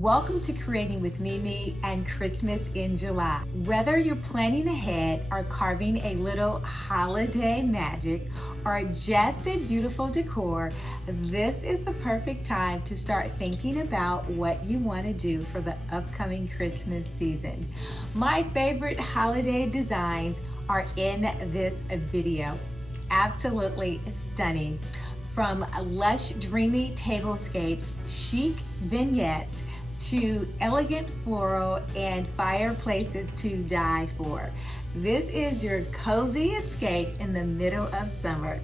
Welcome to Creating with Mimi and Christmas in July. Whether you're planning ahead or carving a little holiday magic or just a beautiful decor, this is the perfect time to start thinking about what you want to do for the upcoming Christmas season. My favorite holiday designs are in this video. Absolutely stunning. From lush, dreamy tablescapes, chic vignettes, to elegant floral and fireplaces to die for. This is your cozy escape in the middle of summer.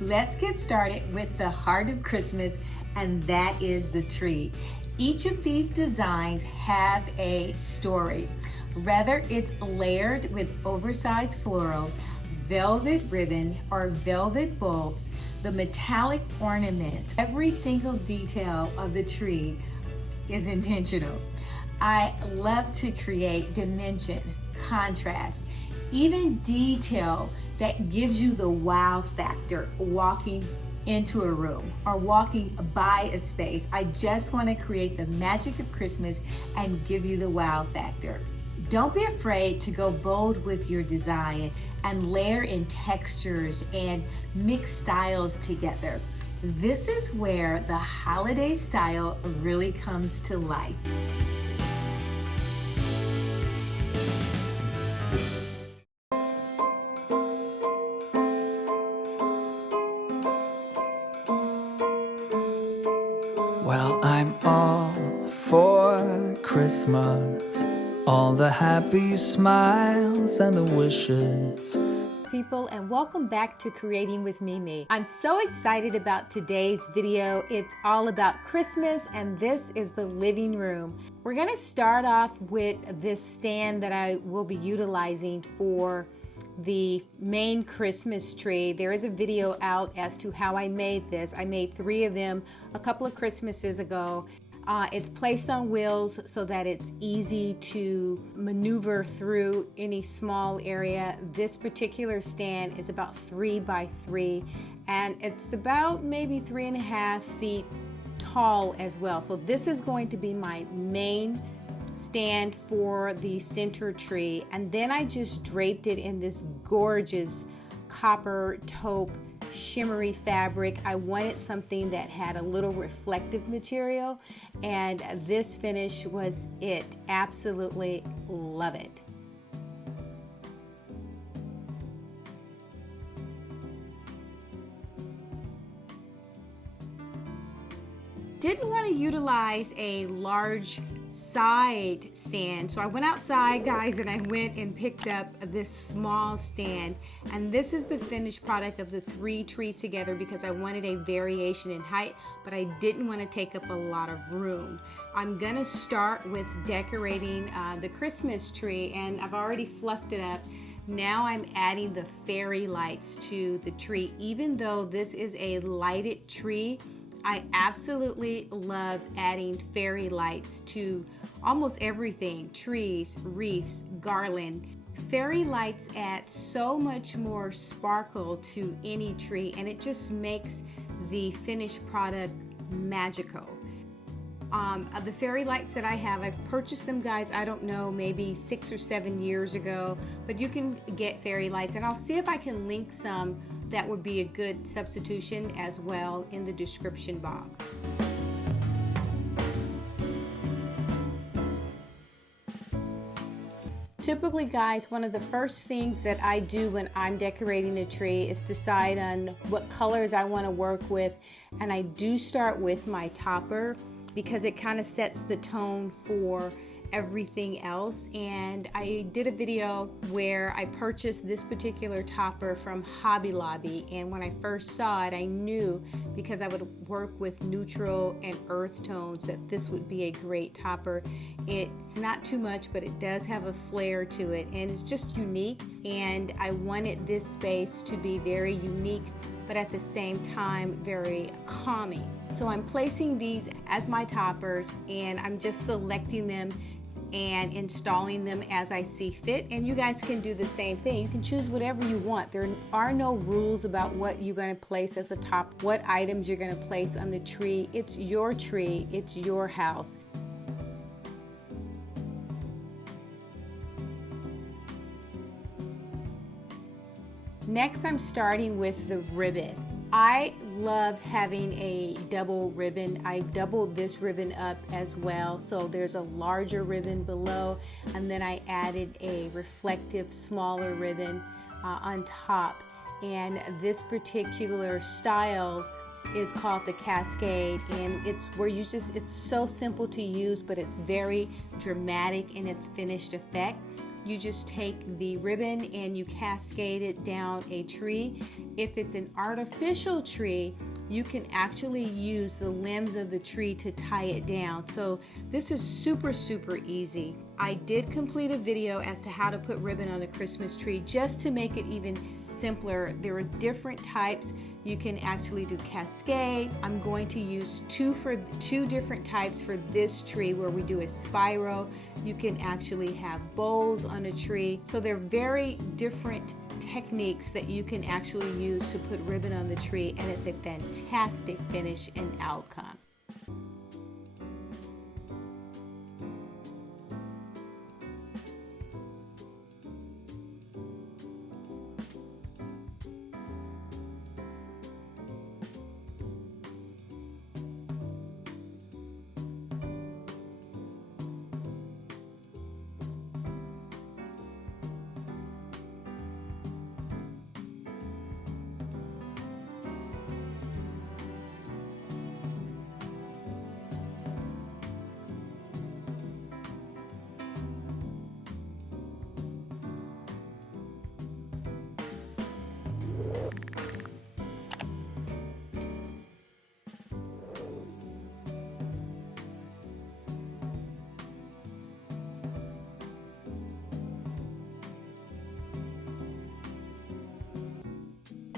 Let's get started with the heart of Christmas, and that is the tree. Each of these designs have a story. Whether it's layered with oversized floral, velvet ribbon, or velvet bulbs, the metallic ornaments, every single detail of the tree is intentional. I love to create dimension, contrast, even detail that gives you the wow factor walking into a room or walking by a space. I just want to create the magic of Christmas and give you the wow factor. Don't be afraid to go bold with your design and layer in textures and mix styles together. This is where the holiday style really comes to life. Well, I'm all for Christmas, all the happy smiles and the wishes. People, and welcome back to Creating with Mimi. I'm so excited about today's video. It's all about Christmas, and this is the living room. We're going to start off with this stand that I will be utilizing for the main Christmas tree. There is a video out as to how I made this. I made 3 of them a couple of Christmases ago. It's placed on wheels so that it's easy to maneuver through any small area. This particular stand is about 3 by 3, and it's about maybe 3.5 feet tall as well. So this is going to be my main stand for the center tree, and then I just draped it in this gorgeous copper taupe shimmery fabric. I wanted something that had a little reflective material, and this finish was it. Absolutely love it. Didn't want to utilize a large side stand, so I went outside, guys, and I went and picked up this small stand, and this is the finished product of the 3 trees together because I wanted a variation in height, but I didn't want to take up a lot of room. I'm gonna start with decorating the Christmas tree, and I've already fluffed it up. Now I'm adding the fairy lights to the tree. Even though this is a lighted tree, I absolutely love adding fairy lights to almost everything: trees, wreaths, garland. Fairy lights add so much more sparkle to any tree, and it just makes the finished product magical. The fairy lights that I have, I've purchased them, guys, I don't know, maybe 6 or 7 years ago, but you can get fairy lights, and I'll see if I can link some that would be a good substitution as well in the description box. Typically, guys, one of the first things that I do when I'm decorating a tree is decide on what colors I want to work with, and I do start with my topper because it kind of sets the tone for everything else. And I did a video where I purchased this particular topper from Hobby Lobby, and when I first saw it, I knew, because I would work with neutral and earth tones, that this would be a great topper. It's not too much, but it does have a flair to it, and it's just unique, and I wanted this space to be very unique but at the same time very calming. So I'm placing these as my toppers, and I'm just selecting them and installing them as I see fit, and you guys can do the same thing. You can choose whatever you want. There are no rules about what you're going to place as a top, what items you're going to place on the tree. It's your tree, it's your house. Next, I'm starting with the ribbon. I love having a double ribbon. I doubled this ribbon up as well. So there's a larger ribbon below, and then I added a reflective smaller ribbon on top. And this particular style is called the Cascade, and it's where you just, it's so simple to use, but it's very dramatic in its finished effect. You just take the ribbon and you cascade it down a tree. If it's an artificial tree, you can actually use the limbs of the tree to tie it down. So this is super easy. I did complete a video as to how to put ribbon on a Christmas tree just to make it even simpler. There are different types. You can actually do cascade. I'm going to use two different types for this tree where we do a spiral. You can actually have bows on a tree. So they're very different techniques that you can actually use to put ribbon on the tree, and it's a fantastic finish and outcome.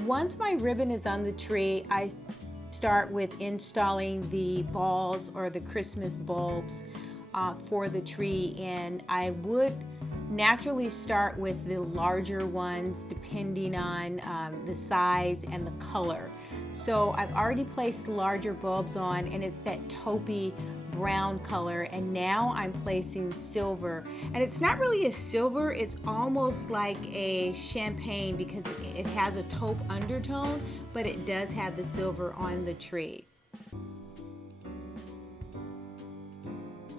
Once my ribbon is on the tree, I start with installing the balls or the Christmas bulbs for the tree, and I would naturally start with the larger ones depending on the size and the color. So I've already placed the larger bulbs on, and it's that taupey brown color, and now I'm placing silver, and it's not really a silver, it's almost like a champagne because it has a taupe undertone, but it does have the silver on the tree.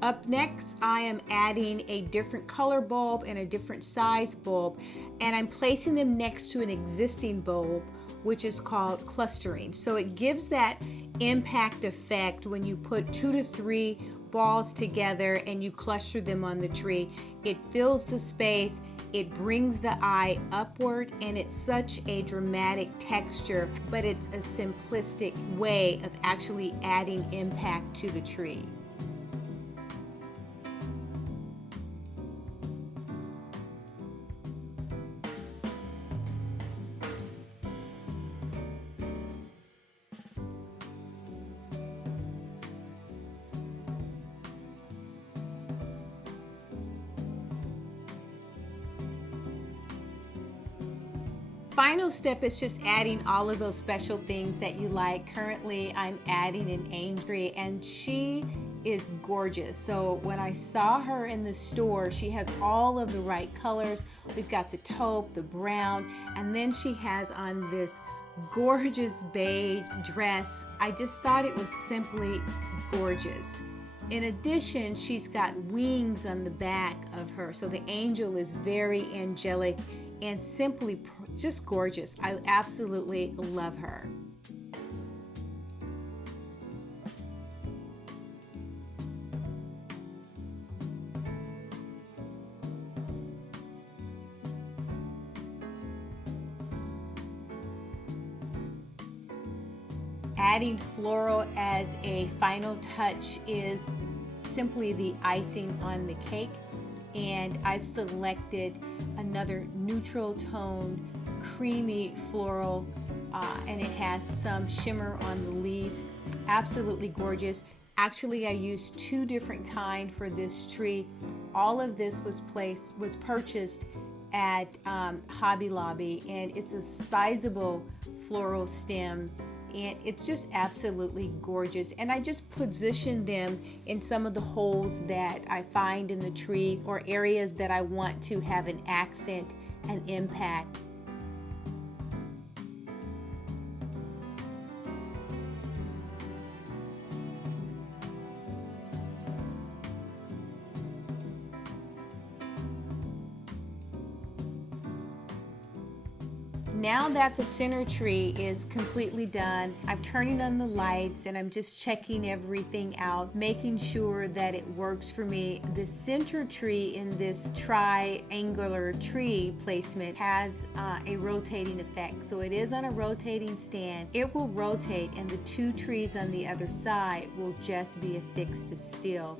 Up next, I am adding a different color bulb and a different size bulb, and I'm placing them next to an existing bulb, which is called clustering. So it gives that impact effect when you put 2 to 3 balls together and you cluster them on the tree. It fills the space, it brings the eye upward, and it's such a dramatic texture, but it's a simplistic way of actually adding impact to the tree. Final step is just adding all of those special things that you like. Currently, I'm adding an angel tree, and she is gorgeous. So when I saw her in the store, she has all of the right colors. We've got the taupe, the brown, and then she has on this gorgeous beige dress. I just thought it was simply gorgeous. In addition, she's got wings on the back of her, so the angel is very angelic and simply just gorgeous. I absolutely love her. Adding floral as a final touch is simply the icing on the cake, and I've selected another neutral tone creamy floral, and it has some shimmer on the leaves. Absolutely gorgeous. Actually, I used 2 different kinds for this tree. All of this was purchased at Hobby Lobby, and it's a sizable floral stem, and it's just absolutely gorgeous. And I just positioned them in some of the holes that I find in the tree, or areas that I want to have an accent and impact. Now that the center tree is completely done, I'm turning on the lights and I'm just checking everything out, making sure that it works for me. The center tree in this triangular tree placement has a rotating effect. So it is on a rotating stand. It will rotate, and the 2 trees on the other side will just be affixed to still.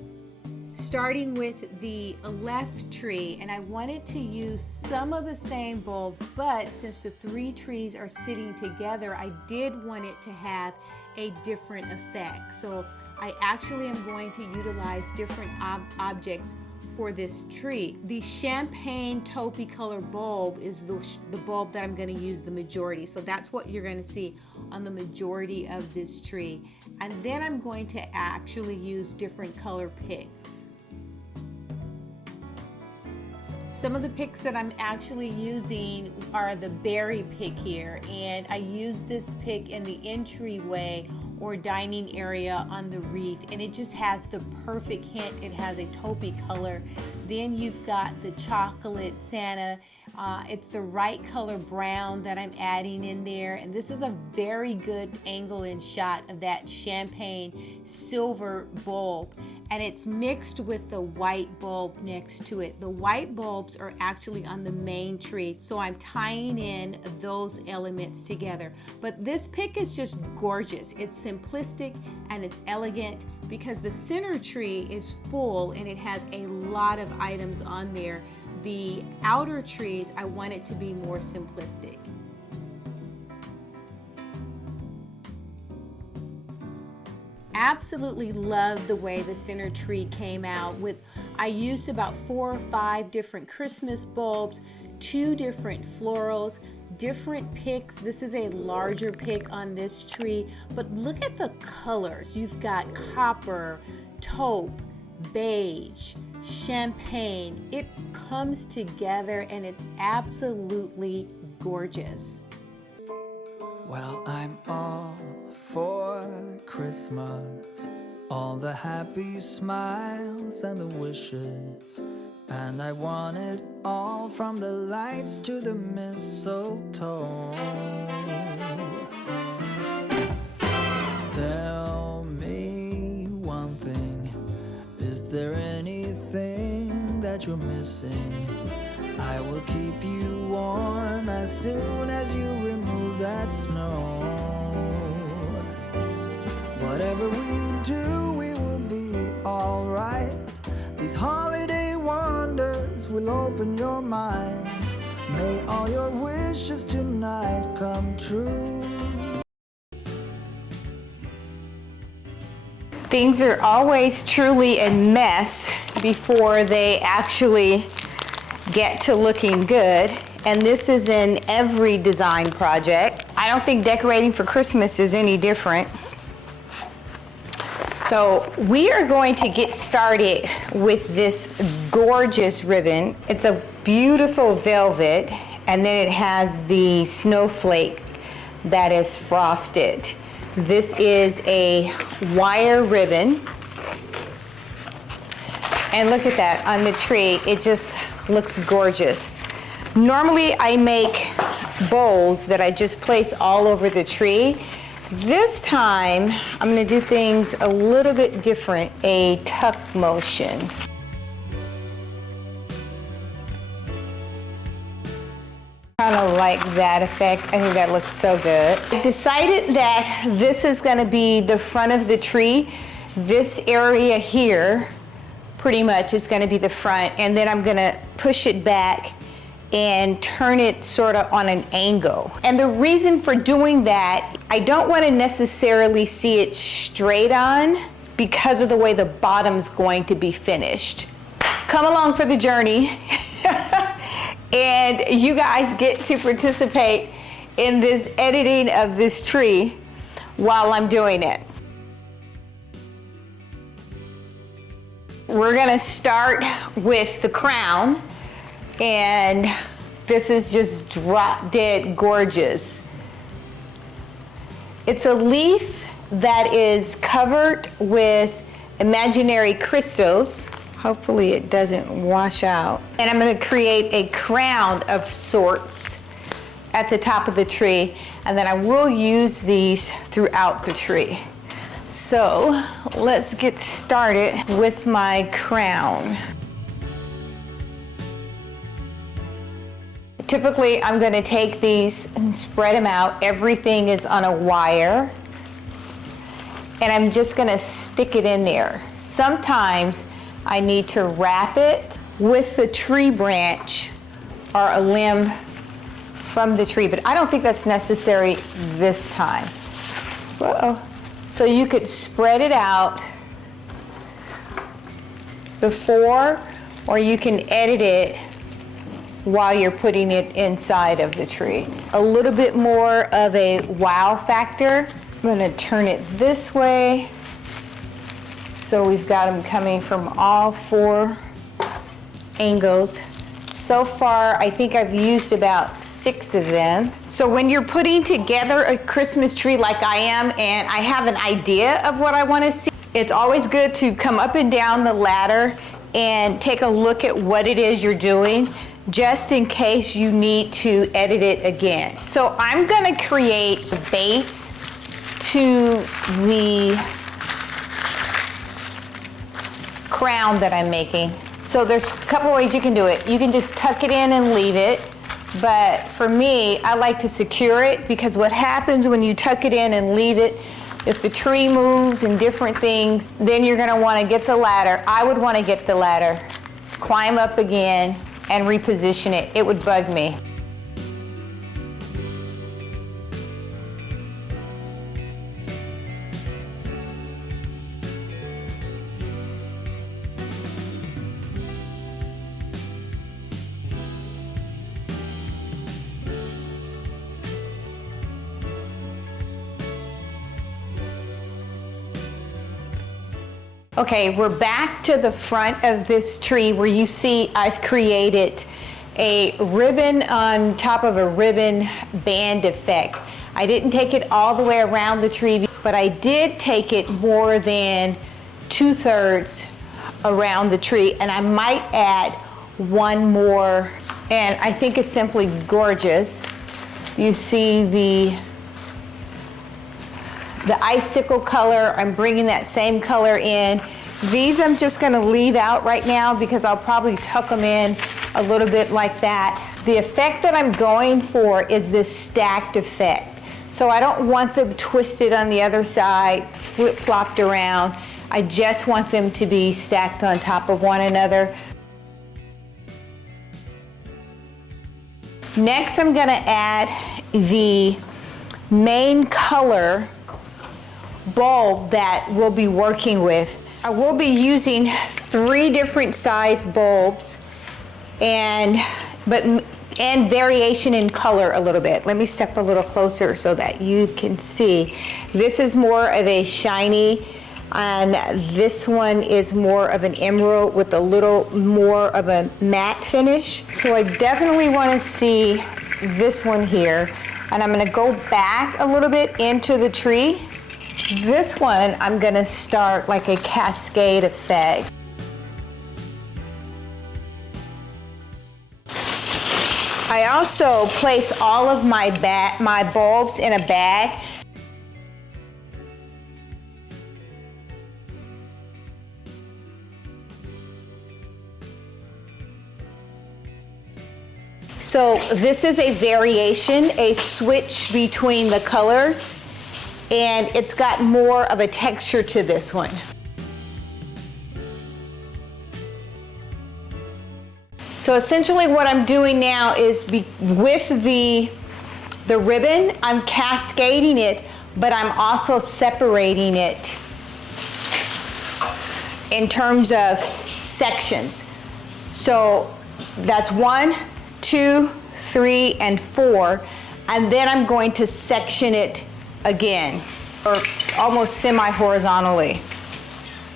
Starting with the left tree, and I wanted to use some of the same bulbs, but since the 3 trees are sitting together, I did want it to have a different effect. So I actually am going to utilize different objects for this tree. The champagne taupey color bulb is the bulb that I'm going to use the majority. So that's what you're going to see on the majority of this tree. And then I'm going to actually use different color picks. Some of the picks that I'm actually using are the berry pick here, and I use this pick in the entryway or dining area on the wreath, and it just has the perfect hint. It has a taupey color. Then you've got the chocolate Santa. It's the right color brown that I'm adding in there, and this is a very good angle and shot of that champagne silver bulb, and it's mixed with the white bulb next to it. The white bulbs are actually on the main tree, so I'm tying in those elements together. But this pick is just gorgeous. It's simplistic and it's elegant because the center tree is full and it has a lot of items on there. The outer trees, I want it to be more simplistic. Absolutely love the way the center tree came out. I used about 4 or 5 different Christmas bulbs, 2 different florals, different picks. This is a larger pick on this tree, but look at the colors. You've got copper, taupe, beige, champagne. It comes together and it's absolutely gorgeous. Well, I'm all for Christmas, all the happy smiles and the wishes, and I want it all from the lights to the mistletoe. Tell me one thing, is there anything that you're missing? I will keep you warm as soon as you remove that snow. Whatever we do, we will be alright. These holiday wonders will open your mind. May all your wishes tonight come true. Things are always truly a mess before they actually get to looking good, and this is in every design project. I don't think decorating for Christmas is any different. So we are going to get started with this gorgeous ribbon. It's a beautiful velvet, and then it has the snowflake that is frosted. This is a wire ribbon, and look at that on the tree. It just looks gorgeous. Normally I make bows that I just place all over the tree. This time I'm going to do things a little bit different, a tuck motion. Kind of like that effect. I think that looks so good. I decided that this is going to be the front of the tree. This area here pretty much is going to be the front, and then I'm going to push it back and turn it sort of on an angle. And the reason for doing that, I don't want to necessarily see it straight on, because of the way the bottom's going to be finished. Come along for the journey. And you guys get to participate in this editing of this tree while I'm doing it. We're gonna start with the crown, and this is just drop dead gorgeous. It's a leaf that is covered with imaginary crystals. Hopefully it doesn't wash out. And I'm gonna create a crown of sorts at the top of the tree, and then I will use these throughout the tree. So let's get started with my crown. Typically, I'm going to take these and spread them out. Everything is on a wire, and I'm just going to stick it in there. Sometimes I need to wrap it with the tree branch or a limb from the tree, but I don't think that's necessary this time. Uh-oh. So you could spread it out before, or you can edit it while you're putting it inside of the tree. A little bit more of a wow factor. I'm gonna turn it this way. So we've got them coming from all 4 angles. So far, I think I've used about 6 of them. So when you're putting together a Christmas tree like I am, and I have an idea of what I want to see, it's always good to come up and down the ladder and take a look at what it is you're doing, just in case you need to edit it again. So I'm gonna create the base to the crown that I'm making. So there's a couple ways you can do it. You can just tuck it in and leave it, but for me, I like to secure it, because what happens when you tuck it in and leave it, if the tree moves and different things, then you're gonna wanna get the ladder. I would wanna get the ladder, climb up again, and reposition it. It would bug me. Okay, we're back to the front of this tree where you see I've created a ribbon on top of a ribbon band effect. I didn't take it all the way around the tree, but I did take it more than 2/3 around the tree, and I might add one more, and I think it's simply gorgeous. You see the icicle color, I'm bringing that same color in. These I'm just gonna leave out right now because I'll probably tuck them in a little bit like that. The effect that I'm going for is this stacked effect. So I don't want them twisted on the other side, flip-flopped around. I just want them to be stacked on top of one another. Next, I'm gonna add the main color bulb that we'll be working with. I will be using 3 different size bulbs and variation in color a little bit. Let me step a little closer so that you can see. This is more of a shiny, and this one is more of an emerald with a little more of a matte finish. So I definitely want to see this one here, and I'm going to go back a little bit into the tree. This one, I'm gonna start like a cascade effect. I also place all of my bulbs in a bag. So this is a variation, a switch between the colors, and it's got more of a texture to this one. So essentially what I'm doing now is with the ribbon, I'm cascading it, but I'm also separating it in terms of sections. So that's 1, 2, 3, and 4, and then I'm going to section it again, or almost semi-horizontally.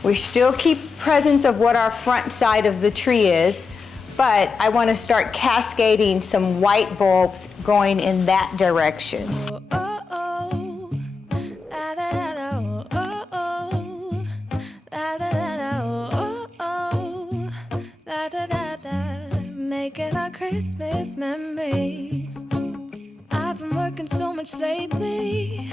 We still keep presence of what our front side of the tree is, but I want to start cascading some white bulbs going in that direction. Making our Christmas memories. I've been working so much lately,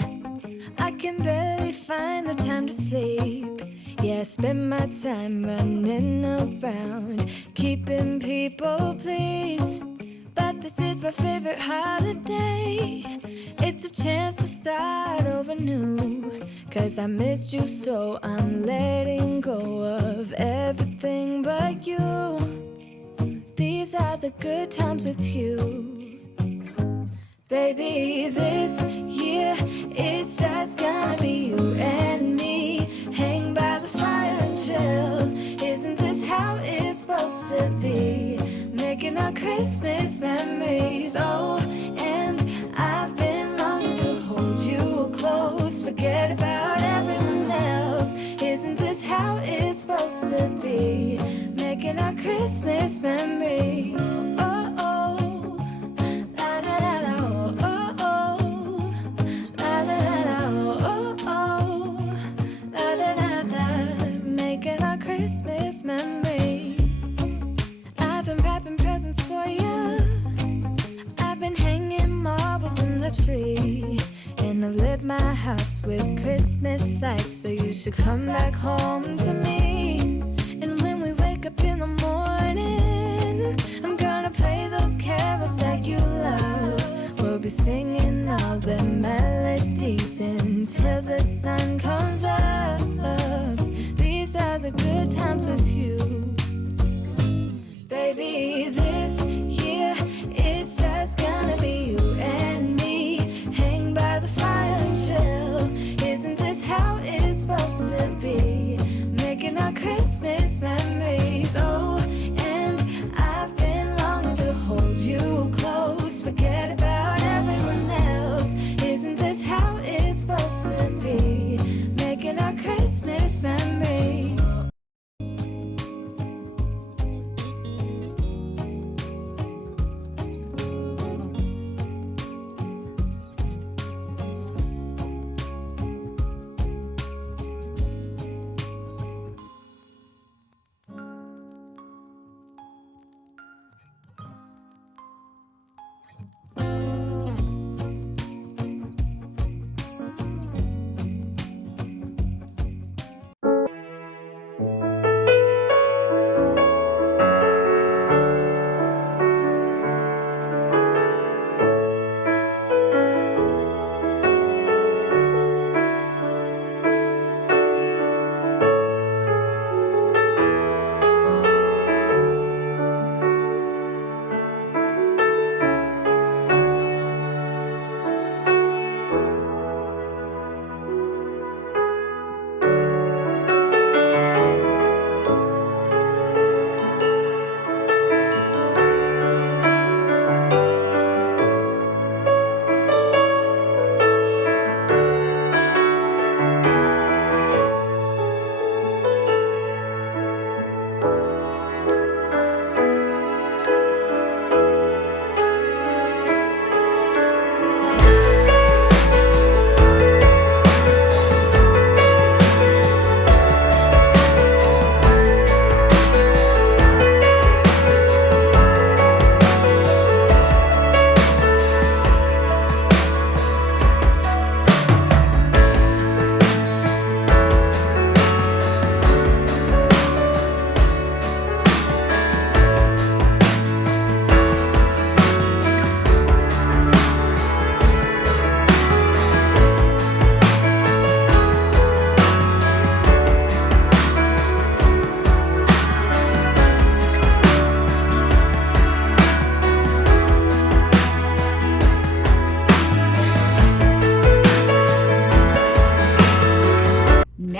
I can barely find the time to sleep. Yeah, I spend my time running around, keeping people pleased. But this is my favorite holiday. It's a chance to start over new. 'Cause I missed you, so I'm letting go of everything but you. These are the good times with you. Baby, this year it's just gonna be you and me. Hang by the fire and chill. Isn't this how it's supposed to be? Making our Christmas memories. Oh, and I've been longing to hold you close. Forget about everyone else. Isn't this how it's supposed to be? Making our Christmas memories. Oh, oh, la da da da, oh, oh, la da da da, oh, oh, la da da da. Making our Christmas memories. I've been wrapping presents for you. I've been hanging marbles in the tree. And I've lit my house with Christmas lights. So you should come back home to me. And when we wake up in the morning, I'm gonna play those carols that you love. We'll be singing all the melodies until the sun comes up. These are the good times with you. Baby, this year it's just gonna be you and me. Hang by the fire and chill. Isn't this how it's supposed to be? Making our Christmas memories. Oh, and I've been longing to hold you close. Forget about everyone else. Isn't this how it's supposed to be? Making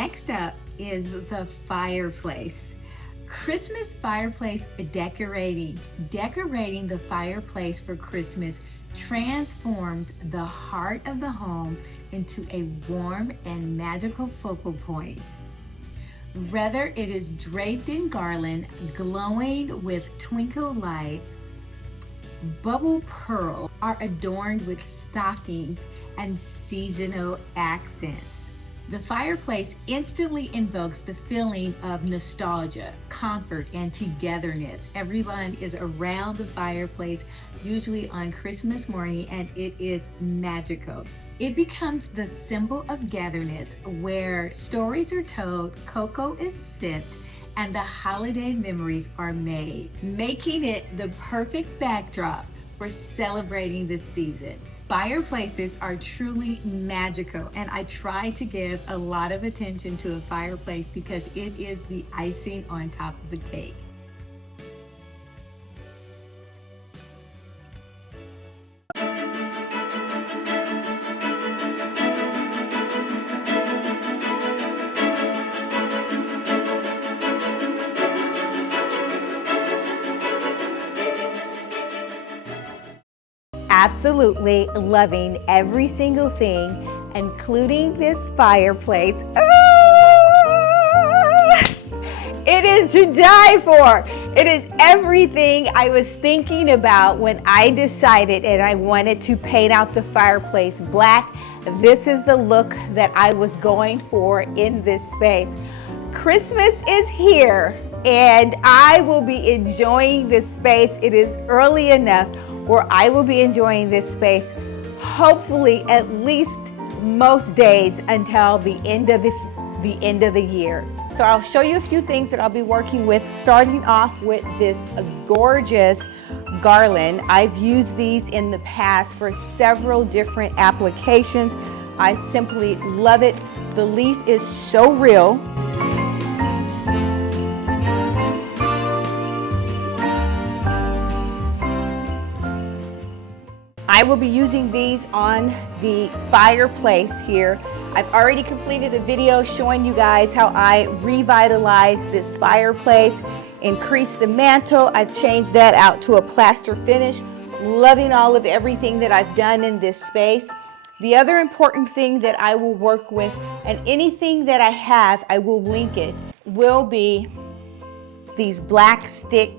Next up is the fireplace. Christmas fireplace decorating. Decorating the fireplace for Christmas transforms the heart of the home into a warm and magical focal point. Whether it is draped in garland, glowing with twinkle lights, bubble pearl, or adorned with stockings and seasonal accents, the fireplace instantly invokes the feeling of nostalgia, comfort, and togetherness. Everyone is around the fireplace, usually on Christmas morning, and it is magical. It becomes the symbol of togetherness where stories are told, cocoa is sipped, and the holiday memories are made, making it the perfect backdrop for celebrating this season. Fireplaces are truly magical, and I try to give a lot of attention to a fireplace because it is the icing on top of the cake. Absolutely loving every single thing, including this fireplace. It is to die for. It is everything I was thinking about when I decided and I wanted to paint out the fireplace black. This is the look that I was going for in this space. Christmas is here and I will be enjoying this space. It is early enough where I will be enjoying this space, hopefully at least most days until the end of the year. So I'll show you a few things that I'll be working with, starting off with this gorgeous garland. I've used these in the past for several different applications. I simply love it. The leaf is so real. I will be using these on the fireplace here. I've already completed a video showing you guys how I revitalized this fireplace, increased the mantle. I've changed that out to a plaster finish. Loving all of everything that I've done in this space. The other important thing that I will work with, and anything that I have, I will link it, will be these black stick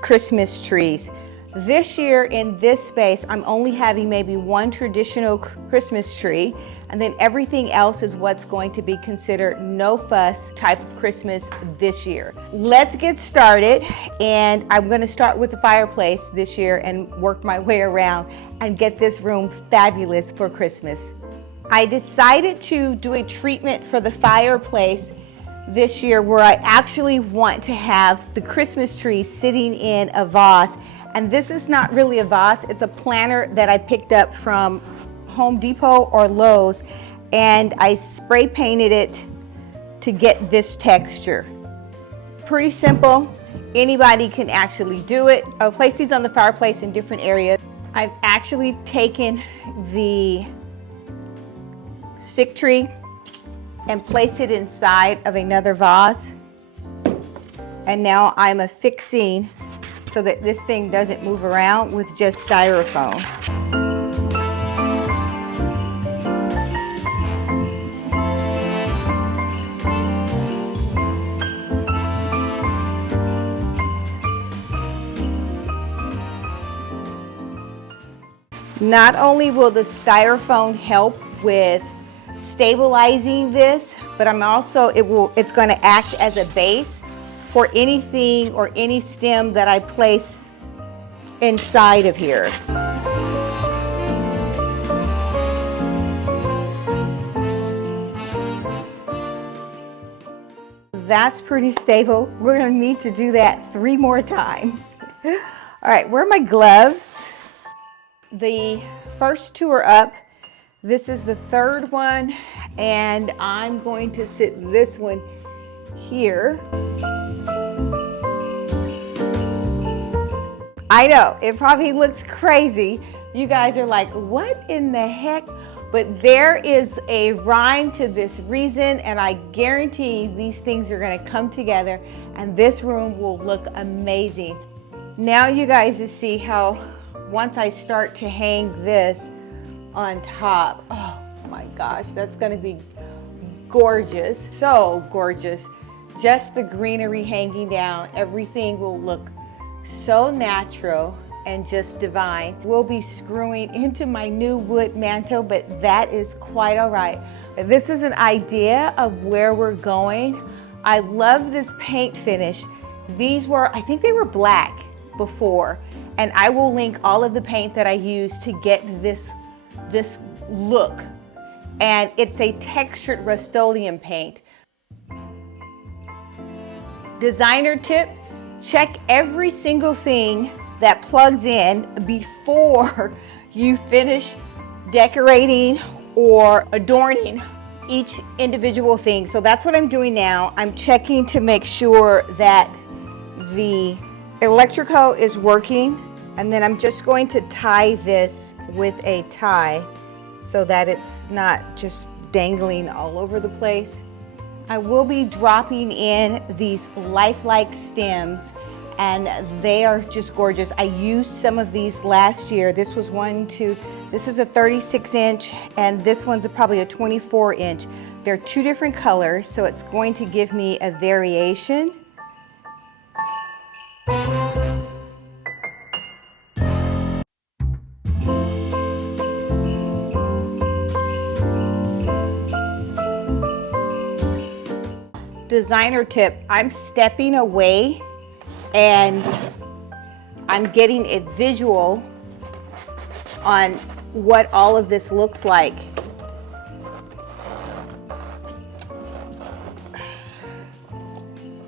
Christmas trees. This year in this space, I'm only having maybe one traditional Christmas tree, and then everything else is what's going to be considered no fuss type of Christmas this year. Let's get started, and I'm going to start with the fireplace this year and work my way around and get this room fabulous for Christmas. I decided to do a treatment for the fireplace this year where I actually want to have the Christmas tree sitting in a vase. And this is not really a vase, it's a planter that I picked up from Home Depot or Lowe's, and I spray painted it to get this texture. Pretty simple, anybody can actually do it. I'll place these on the fireplace in different areas. I've actually taken the stick tree and placed it inside of another vase, and now I'm affixing so that this thing doesn't move around with just styrofoam. Not only will the styrofoam help with stabilizing this, but it's going to act as a base for anything or any stem that I place inside of here. That's pretty stable. We're gonna need to do that 3 more times. All right, where are my gloves? The first 2 are up. This is the 3rd one, and I'm going to sit this one here. I know, it probably looks crazy. You guys are like, what in the heck? But there is a rhyme to this reason, and I guarantee these things are gonna come together and this room will look amazing. Now you guys will see how once I start to hang this on top, oh my gosh, that's gonna be gorgeous, so gorgeous. Just the greenery hanging down, everything will look so natural and just divine. We'll be screwing into my new wood mantle, but that is quite all right. This is an idea of where we're going. I love this paint finish. These were, I think they were black before, and I will link all of the paint that I used to get this look. And it's a textured Rust-Oleum paint. Designer tip, check every single thing that plugs in before you finish decorating or adorning each individual thing. So that's what I'm doing now. I'm checking to make sure that the electrical is working, and then I'm just going to tie this with a tie so that it's not just dangling all over the place. I will be dropping in these lifelike stems, and they are just gorgeous. I used some of these last year. This was this is a 36 inch, and this one's probably a 24 inch. They're two different colors, so it's going to give me a variation. Designer tip, I'm stepping away and I'm getting a visual on what all of this looks like.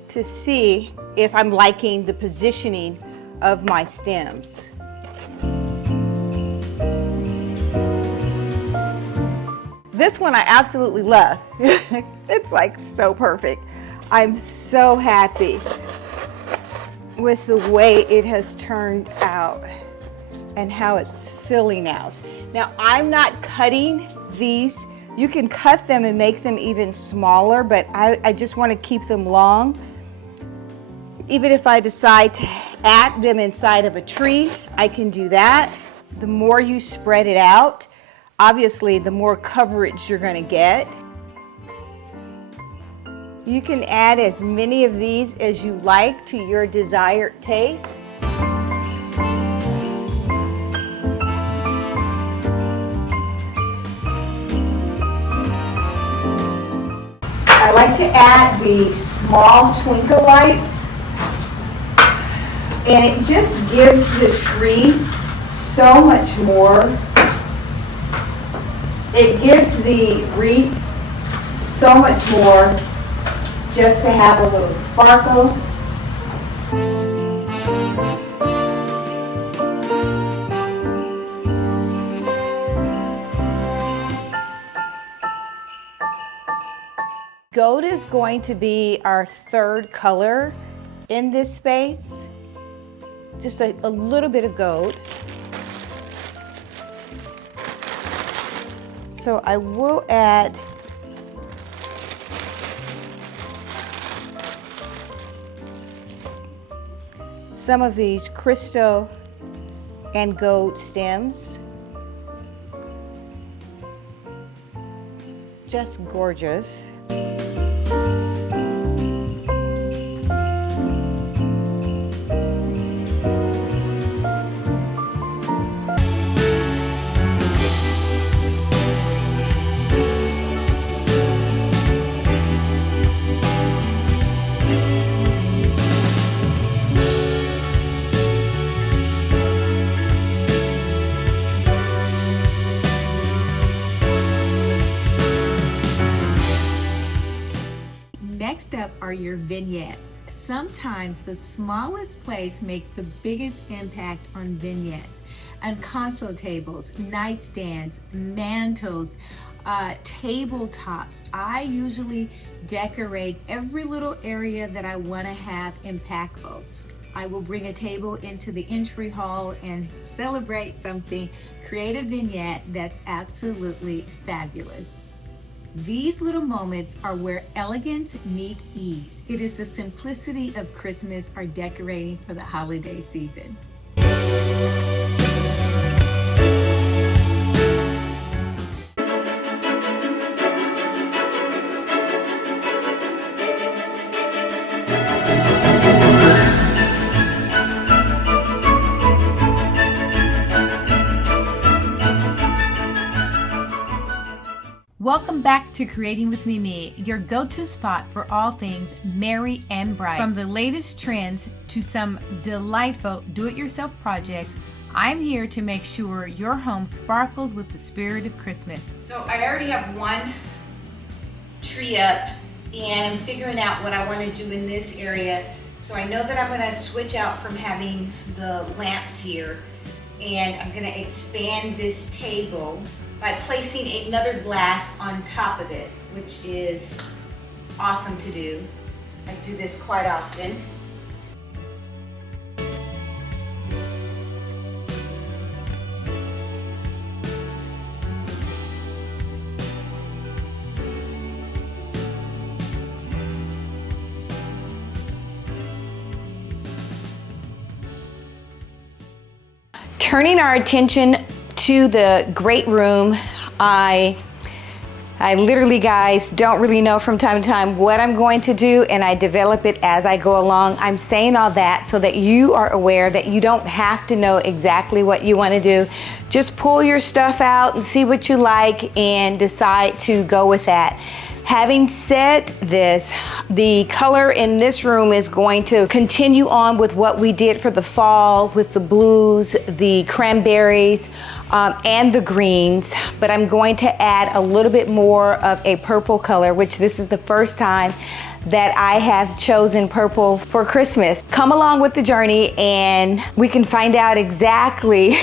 To see if I'm liking the positioning of my stems. This one I absolutely love. It's like so perfect. I'm so happy with the way it has turned out and how it's filling out. Now, I'm not cutting these. You can cut them and make them even smaller, but I just want to keep them long. Even if I decide to add them inside of a tree, I can do that. The more you spread it out, obviously the more coverage you're going to get. You can add as many of these as you like to your desired taste. I like to add the small twinkle lights, and it just gives the tree so much more. It gives the wreath so much more just to have a little sparkle. Gold is going to be our third color in this space. Just a little bit of gold. So I will add some of these crystal and gold stems. Just gorgeous. Next up are your vignettes. Sometimes the smallest place makes the biggest impact on vignettes. And console tables, nightstands, mantels, tabletops. I usually decorate every little area that I want to have impactful. I will bring a table into the entry hall and celebrate something, create a vignette that's absolutely fabulous. These little moments are where elegance meet ease. It is the simplicity of Christmas or decorating for the holiday season. Welcome back to Creating with Mimi, your go-to spot for all things merry and bright. From the latest trends to some delightful do-it-yourself projects, I'm here to make sure your home sparkles with the spirit of Christmas. So I already have one tree up and I'm figuring out what I want to do in this area. So I know that I'm going to switch out from having the lamps here, and I'm going to expand this table by placing another glass on top of it, which is awesome to do. I do this quite often. Turning our attention to the great room, I literally, guys, don't really know from time to time what I'm going to do, and I develop it as I go along. I'm saying all that so that you are aware that you don't have to know exactly what you want to do. Just pull your stuff out and see what you like and decide to go with that. Having said this, the color in this room is going to continue on with what we did for the fall with the blues, the cranberries, and the greens, but I'm going to add a little bit more of a purple color, which this is the first time that I have chosen purple for Christmas. Come along with the journey and we can find out exactly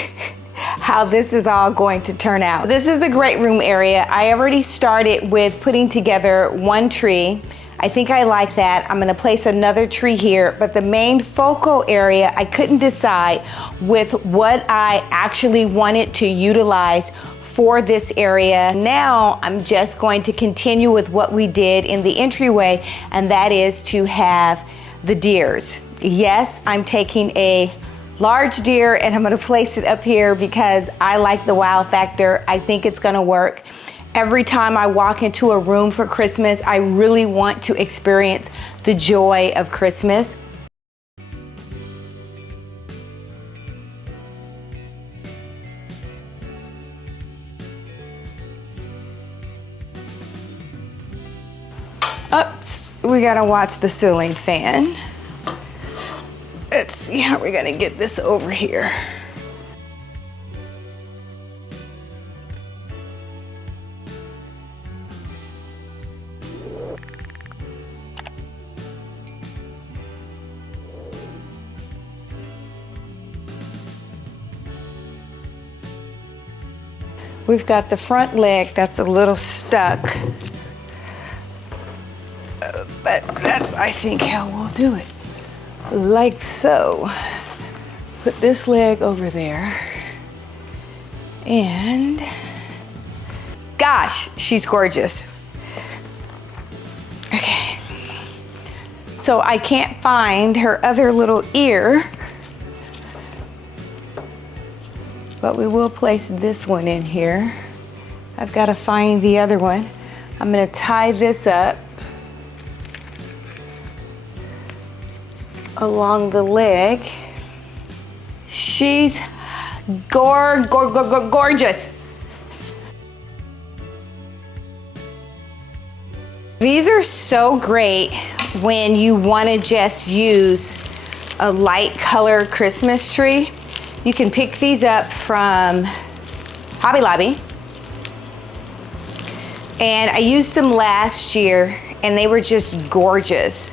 how this is all going to turn out. This is the great room area. I already started with putting together one tree. I think I like that. I'm gonna place another tree here, but the main focal area, I couldn't decide with what I actually wanted to utilize for this area. Now I'm just going to continue with what we did in the entryway, and that is to have the deers. Yes, I'm taking a large deer and I'm gonna place it up here because I like the wow factor. I think it's gonna work. Every time I walk into a room for Christmas, I really want to experience the joy of Christmas. Oops, we gotta watch the ceiling fan. Let's see how we're gonna get this over here. We've got the front leg that's a little stuck, but that's, I think, how we'll do it. Like so. Put this leg over there, and gosh, she's gorgeous. Okay, so I can't find her other little ear, but we will place this one in here. I've got to find the other one. I'm going to tie this up along the leg. She's gorgeous. These are so great when you want to just use a light color Christmas tree. You can pick these up from Hobby Lobby. And I used them last year and they were just gorgeous.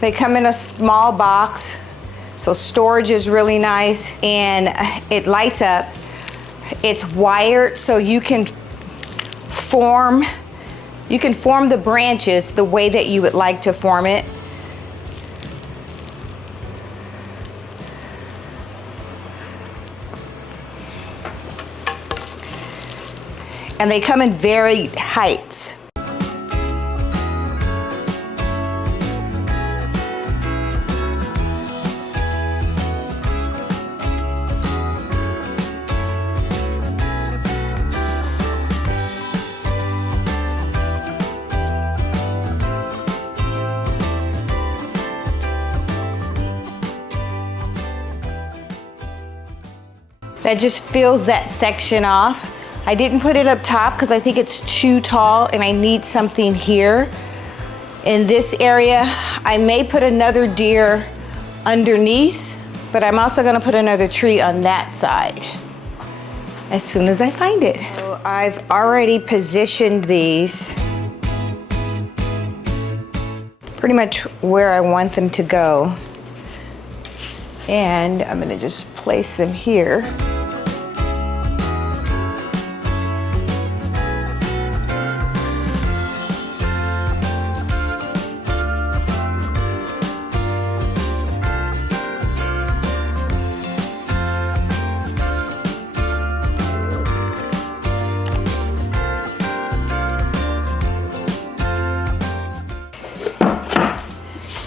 They come in a small box, so storage is really nice, and it lights up. It's wired, so you can form the branches the way that you would like to form it. And they come in varied heights. That just fills that section off. I didn't put it up top because I think it's too tall and I need something here. In this area, I may put another deer underneath, but I'm also gonna put another tree on that side as soon as I find it. So I've already positioned these pretty much where I want them to go. And I'm gonna just place them here.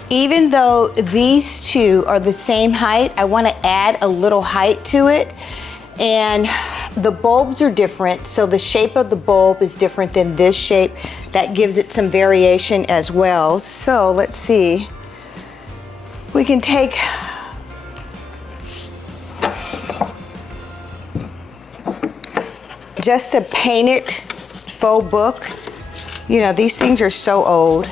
Even though these two are the same height, I want to add a little height to it. And the bulbs are different, so the shape of the bulb is different than this shape. That gives it some variation as well. So let's see. We can take just a painted faux book. You know, these things are so old.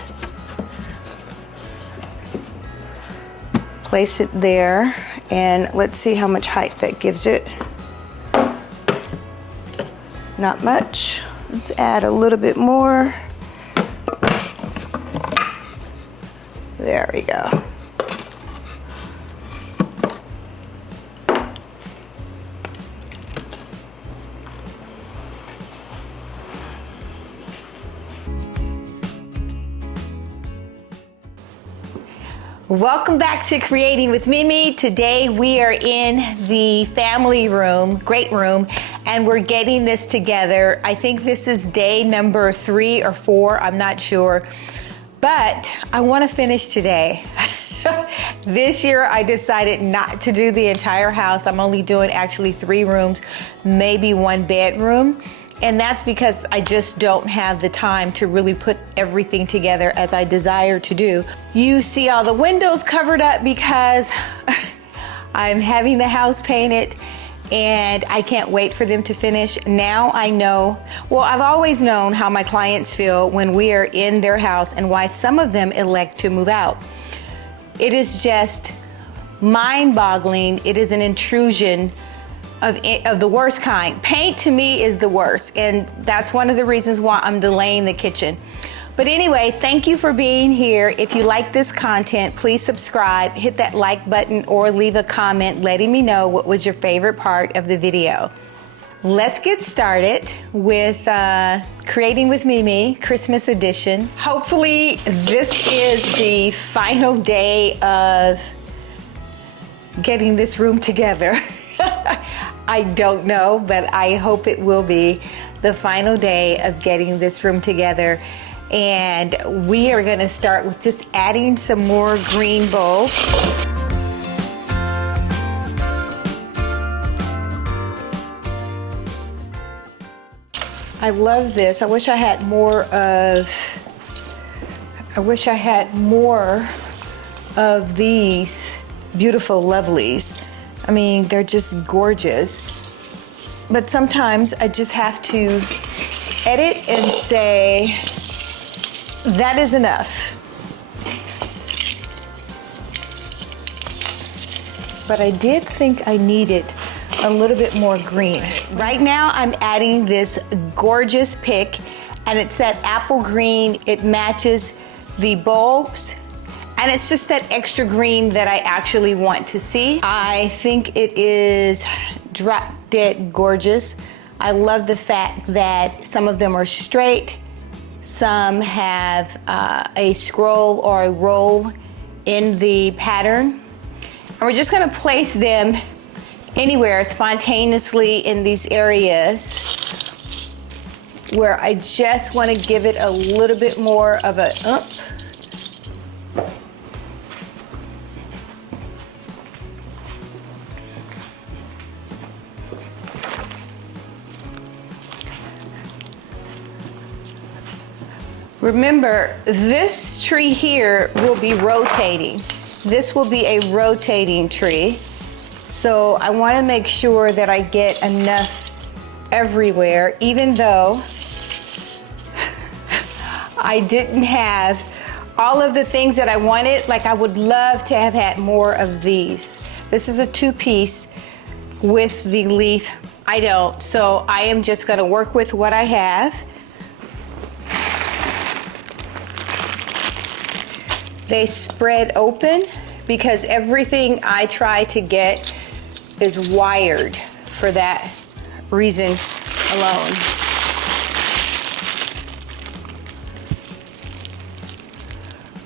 Place it there, and let's see how much height that gives it. Not much. Let's add a little bit more. There we go. Welcome back to Creating with Mimi. Today we are in the family room, great room, and we're getting this together. I think this is day number 3 or 4, I'm not sure, but I want to finish today. This year I decided not to do the entire house. I'm only doing actually 3 rooms, maybe 1 bedroom. And that's because I just don't have the time to really put everything together as I desire to do. You see all the windows covered up because I'm having the house painted and I can't wait for them to finish. Now I know, well, I've always known how my clients feel when we are in their house and why some of them elect to move out. It is just mind-boggling. It is an intrusion of the worst kind. Paint to me is the worst, and that's one of the reasons why I'm delaying the kitchen. But anyway, thank you for being here. If you like this content, please subscribe, hit that like button, or leave a comment letting me know what was your favorite part of the video. Let's get started with Creating with Mimi, Christmas edition. Hopefully this is the final day of getting this room together. I don't know, but I hope it will be the final day of getting this room together. And we are going to start with just adding some more green bulbs. I love this. I wish I had more of these beautiful lovelies. I mean, they're just gorgeous. But sometimes I just have to edit and say, that is enough. But I did think I needed a little bit more green. Right now I'm adding this gorgeous pick, and it's that apple green. It matches the bulbs. And it's just that extra green that I actually want to see. I think it is drop dead gorgeous. I love the fact that some of them are straight, some have a scroll or a roll in the pattern. And we're just gonna place them anywhere spontaneously in these areas. where I just want to give it a little bit more of a oomph. Remember, this tree here will be rotating. This will be a rotating tree. So I want to make sure that I get enough everywhere, even though I didn't have all of the things that I wanted. Like, I would love to have had more of these. This is a 2-piece with the leaf. I don't, so I am just going to work with what I have. They spread open because everything I try to get is wired for that reason alone.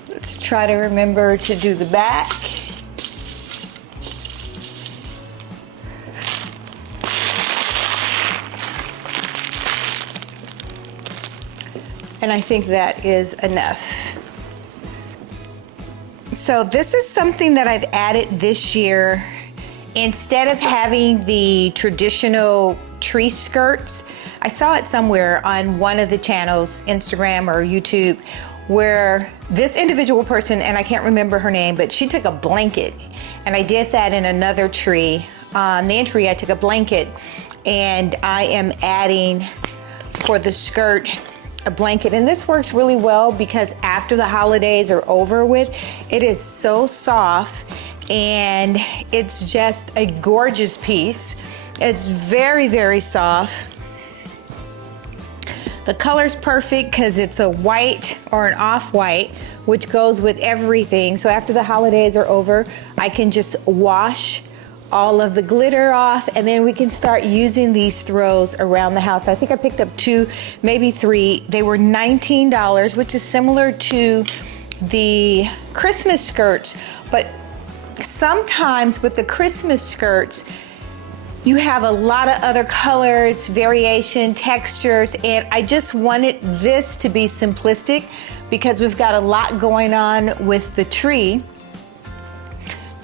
Let's try to remember to do the back. And I think that is enough. So this is something that I've added this year. Instead of having the traditional tree skirts, I saw it somewhere on one of the channels, Instagram or YouTube, where this individual person, and I can't remember her name, but she took a blanket, and I did that in another tree. On the entry, I took a blanket, and I am adding for the skirt a blanket, and this works really well because after the holidays are over with, it is so soft and it's just a gorgeous piece. It's very, very soft. The color's perfect because it's a white or an off-white, which goes with everything. So after the holidays are over, I can just wash all of the glitter off, and then we can start using these throws around the house. I think I picked up 2, maybe 3. They were $19, which is similar to the Christmas skirts, but sometimes with the Christmas skirts, you have a lot of other colors, variation, textures, and I just wanted this to be simplistic because we've got a lot going on with the tree.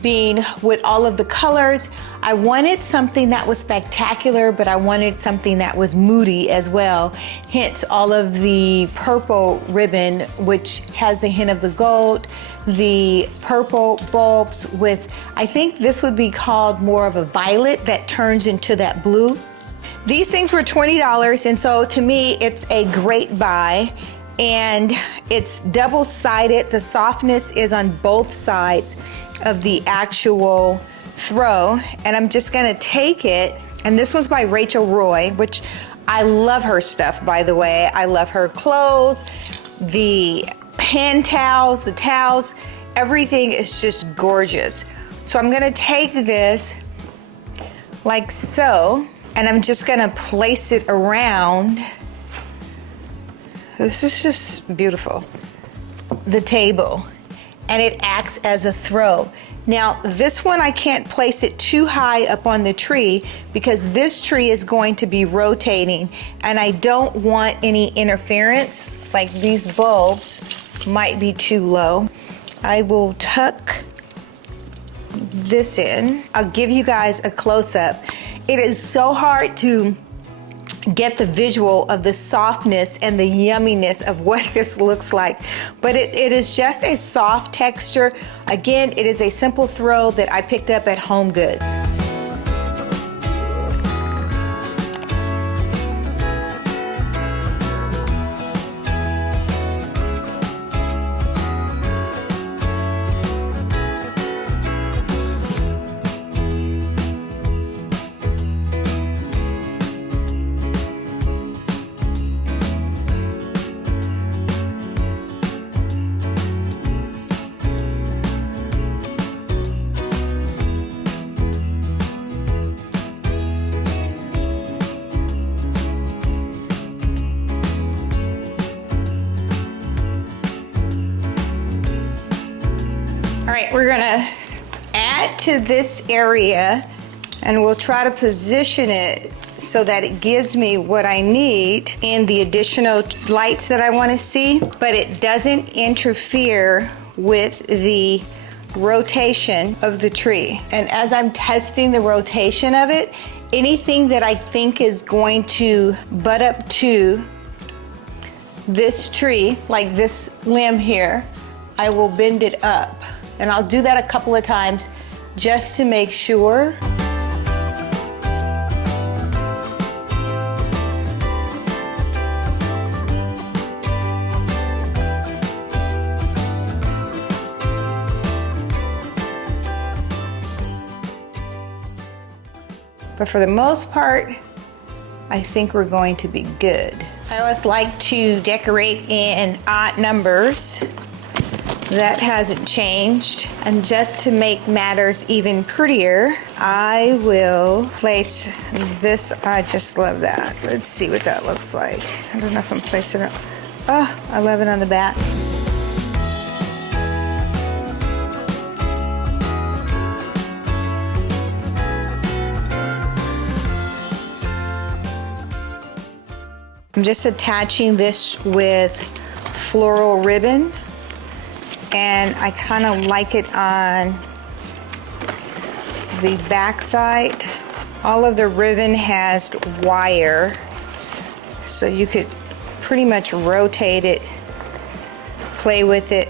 Being with all of the colors, I wanted something that was spectacular, but I wanted something that was moody as well. Hence all of the purple ribbon, which has the hint of the gold, the purple bulbs with, I think this would be called more of a violet that turns into that blue. These things were $20, and so to me, it's a great buy. And it's double-sided. The softness is on both sides of the actual throw, and I'm just gonna take it, and this was by Rachel Roy, which I love her stuff, by the way. I love her clothes, the hand towels, the towels, everything is just gorgeous. So I'm gonna take this like so, and I'm just gonna place it around. This is just beautiful. The table, and it acts as a throw. Now, this one I can't place it too high up on the tree because this tree is going to be rotating, and I don't want any interference, like these bulbs might be too low. I will tuck this in. I'll give you guys a close-up. It is so hard to get the visual of the softness and the yumminess of what this looks like, but it is just a soft texture. Again, it is a simple throw that I picked up at Home Goods. All right, we're gonna add to this area, and we'll try to position it so that it gives me what I need in the additional lights that I want to see, but it doesn't interfere with the rotation of the tree. And as I'm testing the rotation of it, anything that I think is going to butt up to this tree, like this limb here, I will bend it up. And I'll do that a couple of times just to make sure. But for the most part, I think we're going to be good. I always like to decorate in odd numbers. That hasn't changed. And just to make matters even prettier, I will place this. I just love that. Let's see what that looks like. I don't know if I'm placing it. Oh, I love it on the back. I'm just attaching this with floral ribbon, and I kind of like it on the back side. All of the ribbon has wire, so you could pretty much rotate it, play with it.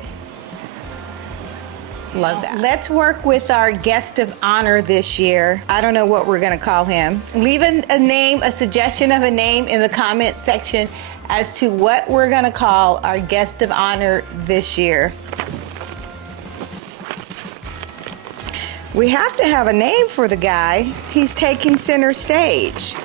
Love that. Let's work with our guest of honor this year. I don't know what we're gonna call him. Leave a name, a suggestion of a name in the comment section as to what we're gonna call our guest of honor this year. We have to have a name for the guy. He's taking center stage.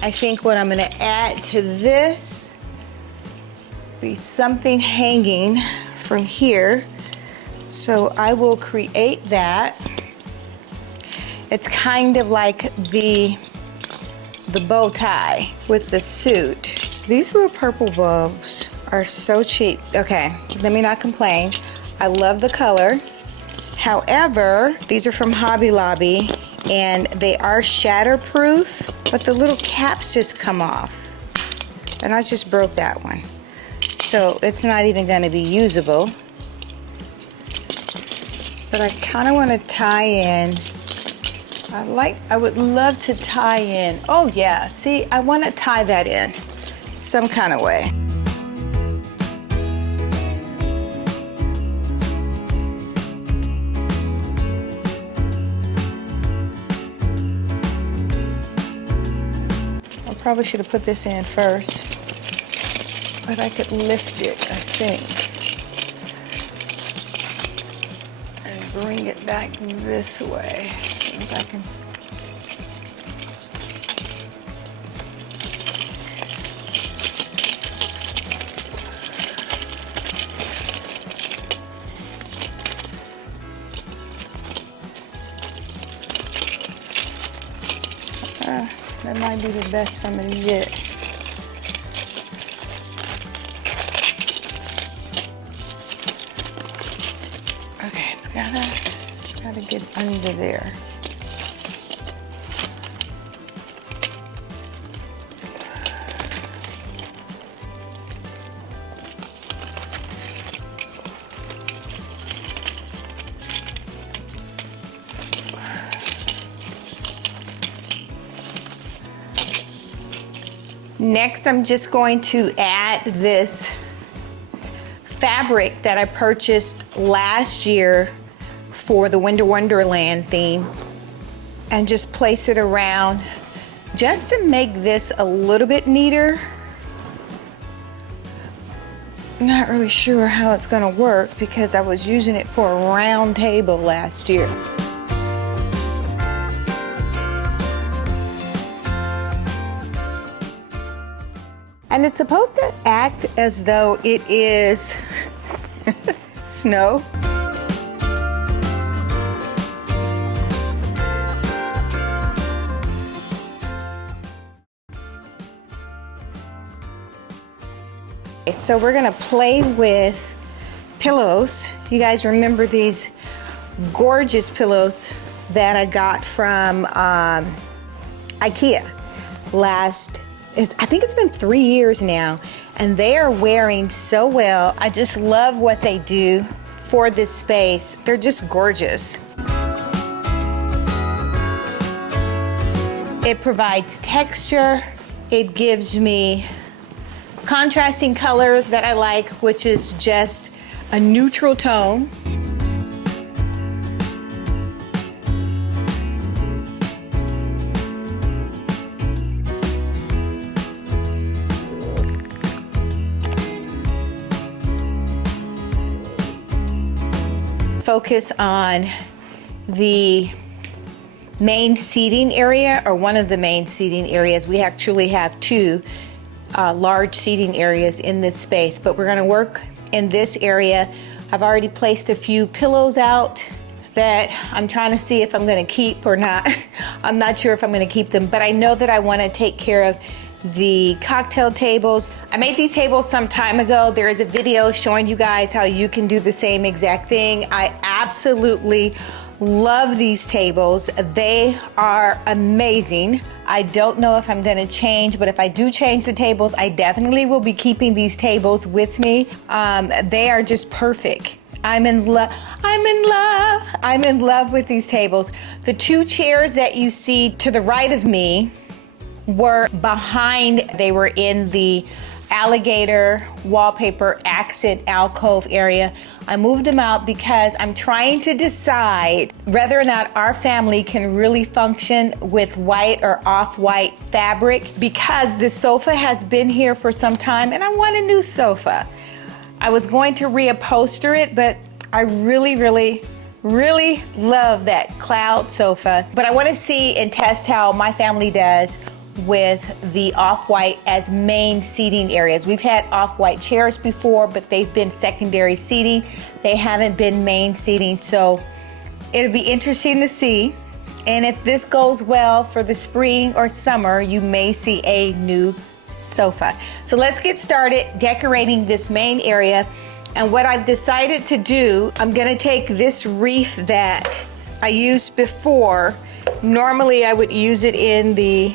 I think what I'm gonna add to this be something hanging from here. So I will create that. It's kind of like the bow tie with the suit. These little purple bulbs are so cheap. Okay, let me not complain. I love the color. However, these are from Hobby Lobby and they are shatterproof, but the little caps just come off. And I just broke that one. So it's not even gonna be usable. But I kinda wanna tie in. I would love to tie in. Oh yeah, see, I wanna tie that in some kind of way. Probably should have put this in first, but I could lift it, I think, and bring it back this way as soon as I can. That might be the best I'm gonna get. Okay, it's gotta get under there. Next, I'm just going to add this fabric that I purchased last year for the Winter Wonderland theme and just place it around just to make this a little bit neater. not really sure how it's gonna work because I was using it for a round table last year. And it's supposed to act as though it is snow. So we're gonna play with pillows. You guys remember these gorgeous pillows that I got from IKEA I think it's been 3 years now, and they are wearing so well. I just love what they do for this space. They're just gorgeous. It provides texture. It gives me contrasting color that I like, which is just a neutral tone. Focus on the main seating area, or one of the main seating areas. We actually have two large seating areas in this space, but we're going to work in this area. I've already placed a few pillows out that I'm trying to see if I'm going to keep or not. I'm not sure if I'm going to keep them, but I know that I want to take care of the cocktail tables. I made these tables some time ago. There is a video showing you guys how you can do the same exact thing. I absolutely love these tables. They are amazing. I don't know if I'm gonna change, but if I do change the tables, I definitely will be keeping these tables with me. They are just perfect. I'm in love with these tables. The two chairs that you see to the right of me were behind. They were in the alligator wallpaper accent alcove area. I moved them out because I'm trying to decide whether or not our family can really function with white or off-white fabric, because the sofa has been here for some time and I want a new sofa. I was going to reupholster it, but I really love that cloud sofa. But I want to see and test how my family does with the off-white as main seating areas. We've had off-white chairs before, but they've been secondary seating. They haven't been main seating, so it'll be interesting to see. And if this goes well for the spring or summer, you may see a new sofa. So let's get started decorating this main area. And what I've decided to do, I'm gonna take this wreath that I used before. Normally I would use it in the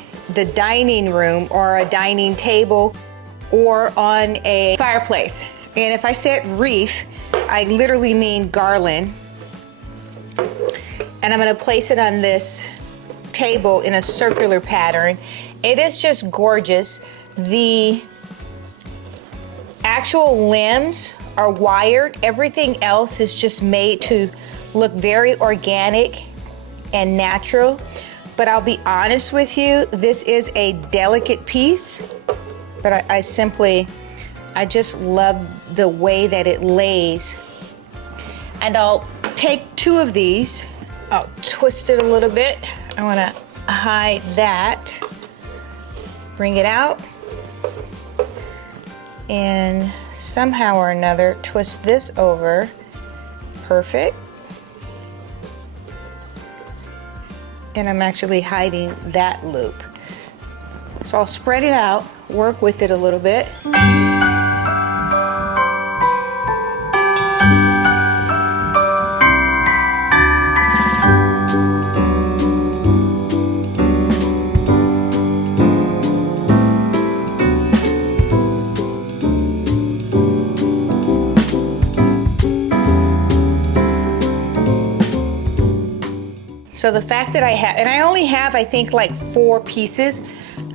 dining room or a dining table or on a fireplace. And if I said wreath, I literally mean garland. And I'm gonna place it on this table in a circular pattern. It is just gorgeous. The actual limbs are wired. Everything else is just made to look very organic and natural. But I'll be honest with you, this is a delicate piece, but I just love the way that it lays. And I'll take two of these, I'll twist it a little bit. I wanna hide that. Bring it out. And somehow or another, twist this over. Perfect. And I'm actually hiding that loop. So I'll spread it out, work with it a little bit. So the fact that I have, and I only have, I think, like 4 pieces.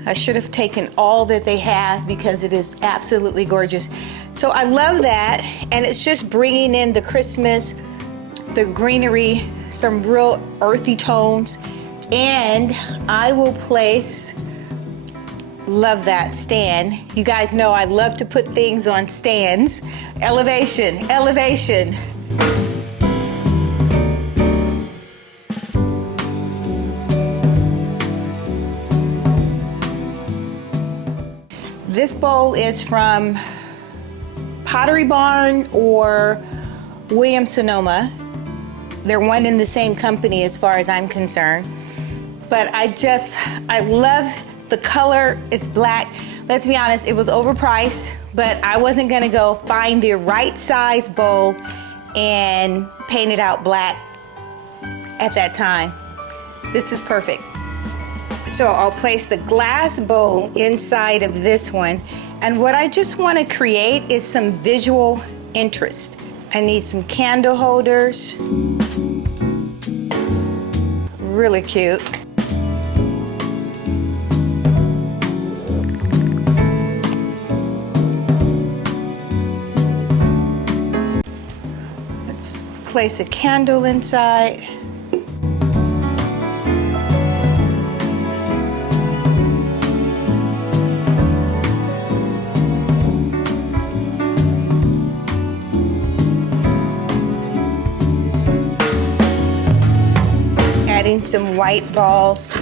I should have taken all that they have because it is absolutely gorgeous. So I love that, and it's just bringing in the Christmas, the greenery, some real earthy tones. And I will place Love that stand. You guys know I love to put things on stands. Elevation, elevation. This bowl is from Pottery Barn or Williams-Sonoma. They're one in the same company as far as I'm concerned. But I love the color. It's black. Let's be honest, it was overpriced, but I wasn't gonna go find the right size bowl and paint it out black at that time. This is perfect. So I'll place the glass bowl inside of this one. And what I just want to create is some visual interest. I need some candle holders. Really cute. Let's place a candle inside. Adding some white balls.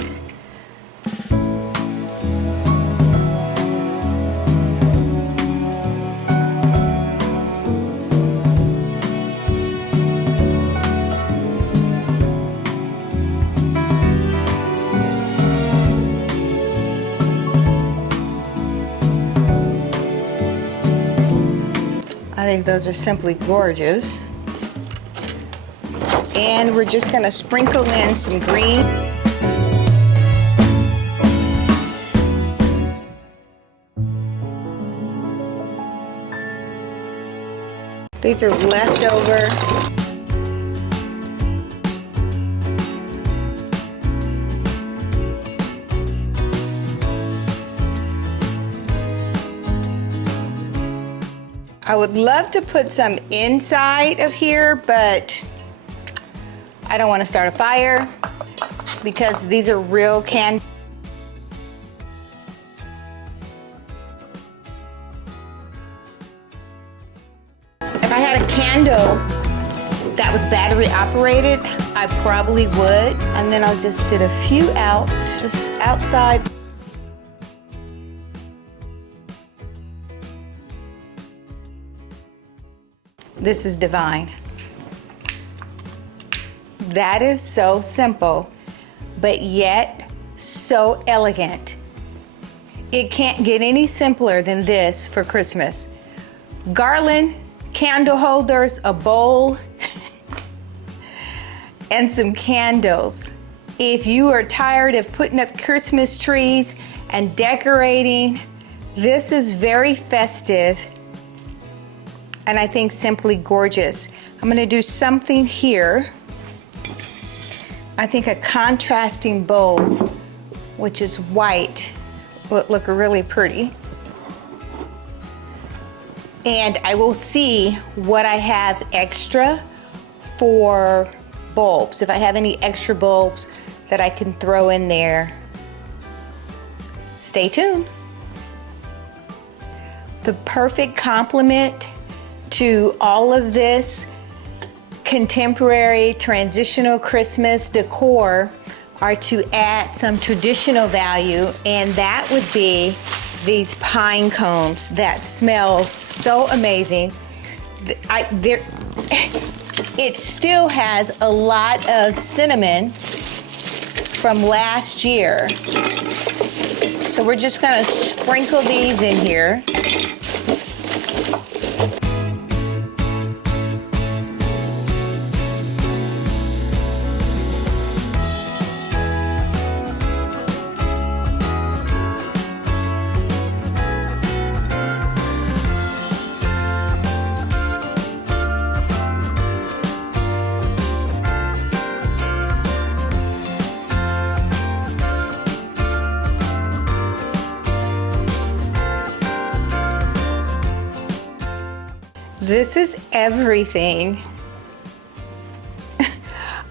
I think those are simply gorgeous. And we're just gonna sprinkle in some green. These are leftover. I would love to put some inside of here, but I don't want to start a fire because these are real candles. If I had a candle that was battery operated, I probably would. And then I'll just sit a few out, just outside. This is divine. That is so simple, but yet so elegant. It can't get any simpler than this for Christmas. Garland, candle holders, a bowl, and some candles. If you are tired of putting up Christmas trees and decorating, this is very festive and I think simply gorgeous. I'm gonna do something here. I think a contrasting bowl, which is white, would look really pretty. And I will see what I have extra for bulbs, if I have any extra bulbs that I can throw in there. Stay tuned. The perfect complement to all of this contemporary transitional Christmas decor are to add some traditional value, and that would be these pine cones that smell so amazing. It still has a lot of cinnamon from last year. So we're just gonna sprinkle these in here. This is everything.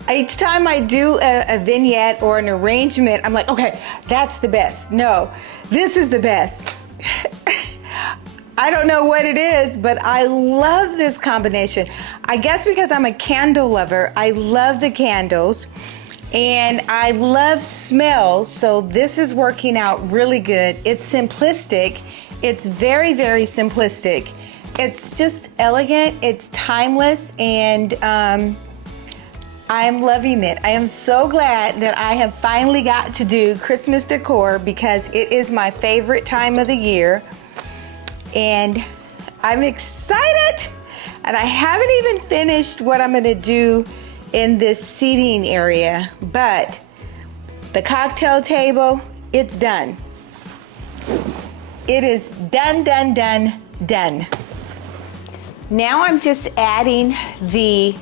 Each time I do a vignette or an arrangement, I'm like, okay, that's the best. No, this is the best. I don't know what it is, but I love this combination. I guess because I'm a candle lover, I love the candles and I love smells, so this is working out really good. It's simplistic. It's very, very simplistic. It's just elegant, it's timeless, and I'm loving it. I am so glad that I have finally got to do Christmas decor because it is my favorite time of the year. And I'm excited. And I haven't even finished what I'm gonna do in this seating area, but the cocktail table, it's done. It is done, done, done, done. Now I'm just adding the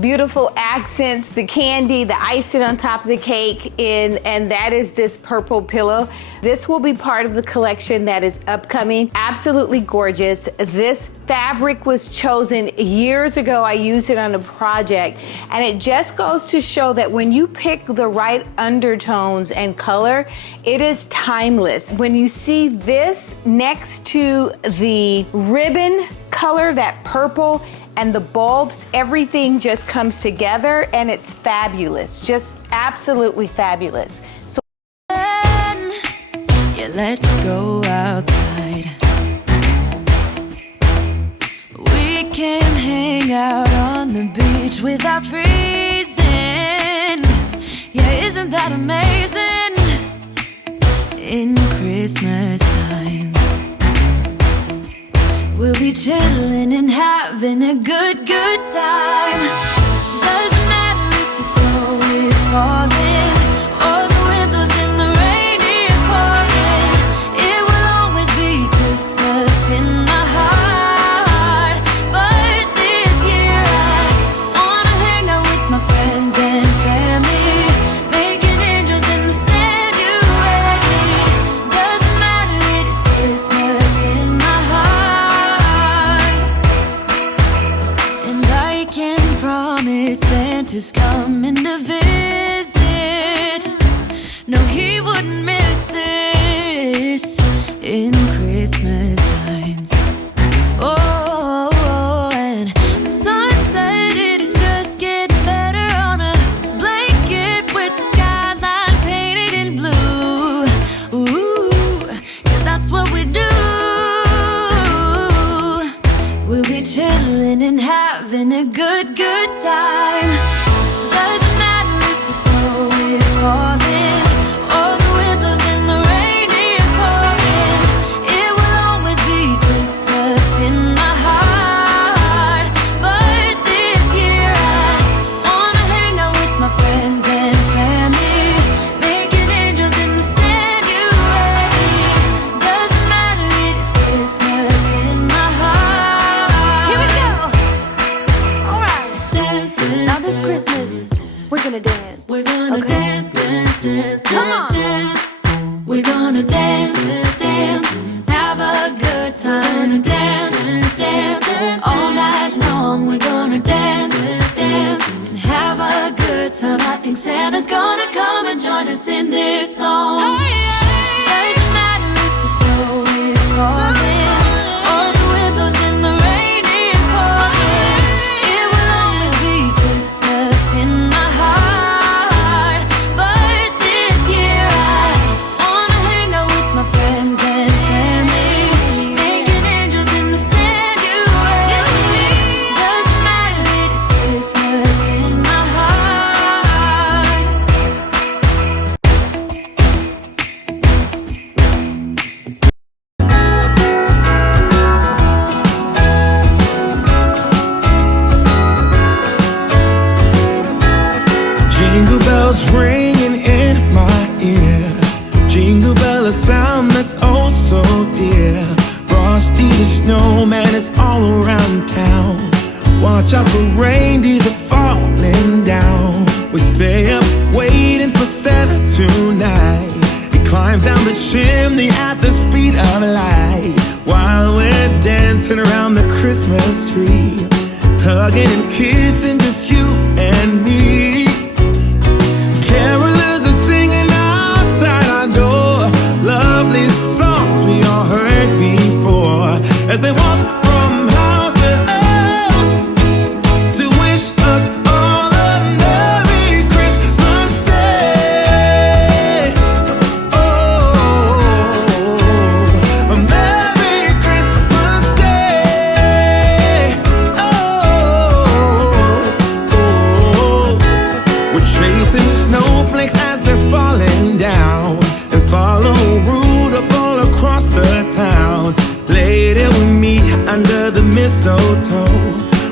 beautiful accents, the candy, the icing on top of the cake, and that is this purple pillow. This will be part of the collection that is upcoming. Absolutely gorgeous. This fabric was chosen years ago. I used it on a project, and it just goes to show that when you pick the right undertones and color, it is timeless. When you see this next to the ribbon color, that purple, and the bulbs, everything just comes together and it's fabulous, just absolutely fabulous. So yeah, let's go outside. We can hang out on the beach without freezing. Yeah, isn't that amazing? In Christmas times we'll be chilling and having a good time. Doesn't matter if the snow is falling or the wind blows and the rain is pouring. It will always be Christmas in my heart. But this year I wanna hang out with my friends and family, making angels in the sand. You ready? Doesn't matter, it is Christmas in my heart. Promise Santa's coming to visit. No, he wouldn't miss this in Christmas times. Oh, and the sun said it is just getting better on a blanket with the skyline painted in blue. Ooh, yeah, that's what we do. We'll be chilling and having a good time. Doesn't matter if the snow is falling or the wind blows and the rain is pouring. It will always be Christmas in my heart. But this year I wanna hang out with my friends and family, making angels in the sand. You ready? Doesn't matter, it is Christmas in my heart. Here we go. All right. Now this Christmas, we're gonna dance. We're gonna dance, dance, dance, come on. Dance. We're gonna dance, dance, have a good time. Dance, dance, all night long. We're gonna dance, dance, and have a good time. I think Santa's gonna come and join us in this song. Doesn't matter if the snow is falling or the wind blows and the rain is pouring. It will always be Christmas in my heart. But this year I wanna hang out with my friends and family, making angels in the sand. You ready? Doesn't matter, it is Christmas in my heart. Jingle bells ringing in my ear. Jingle bell, a sound that's oh so dear. Frosty the snowman is all around town. Watch out for reindeers are falling down. We stay up waiting for Santa tonight. He climbs down the chimney at the speed of light, while we're dancing around the Christmas tree, hugging and kissing just mistletoe,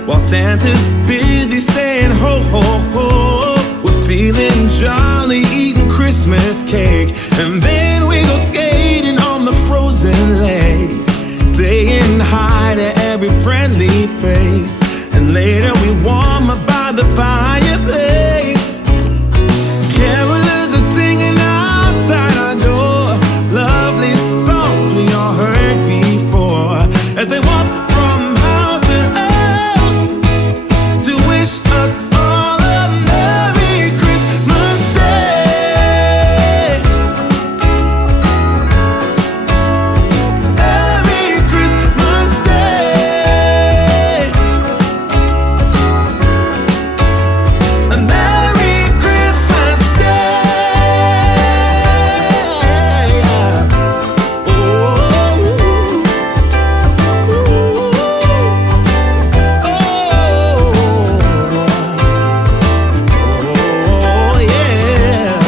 while Santa's busy saying ho, ho, ho. We're feeling jolly, eating Christmas cake, and then we go skating on the frozen lake, saying hi to every friendly face, and later we warm up by the fireplace. Carolers are singing outside our door, lovely songs we all heard before, as they walk from house to house to wish us all a Merry Christmas Day. Merry Christmas Day. A Merry Christmas Day. Oh, yeah.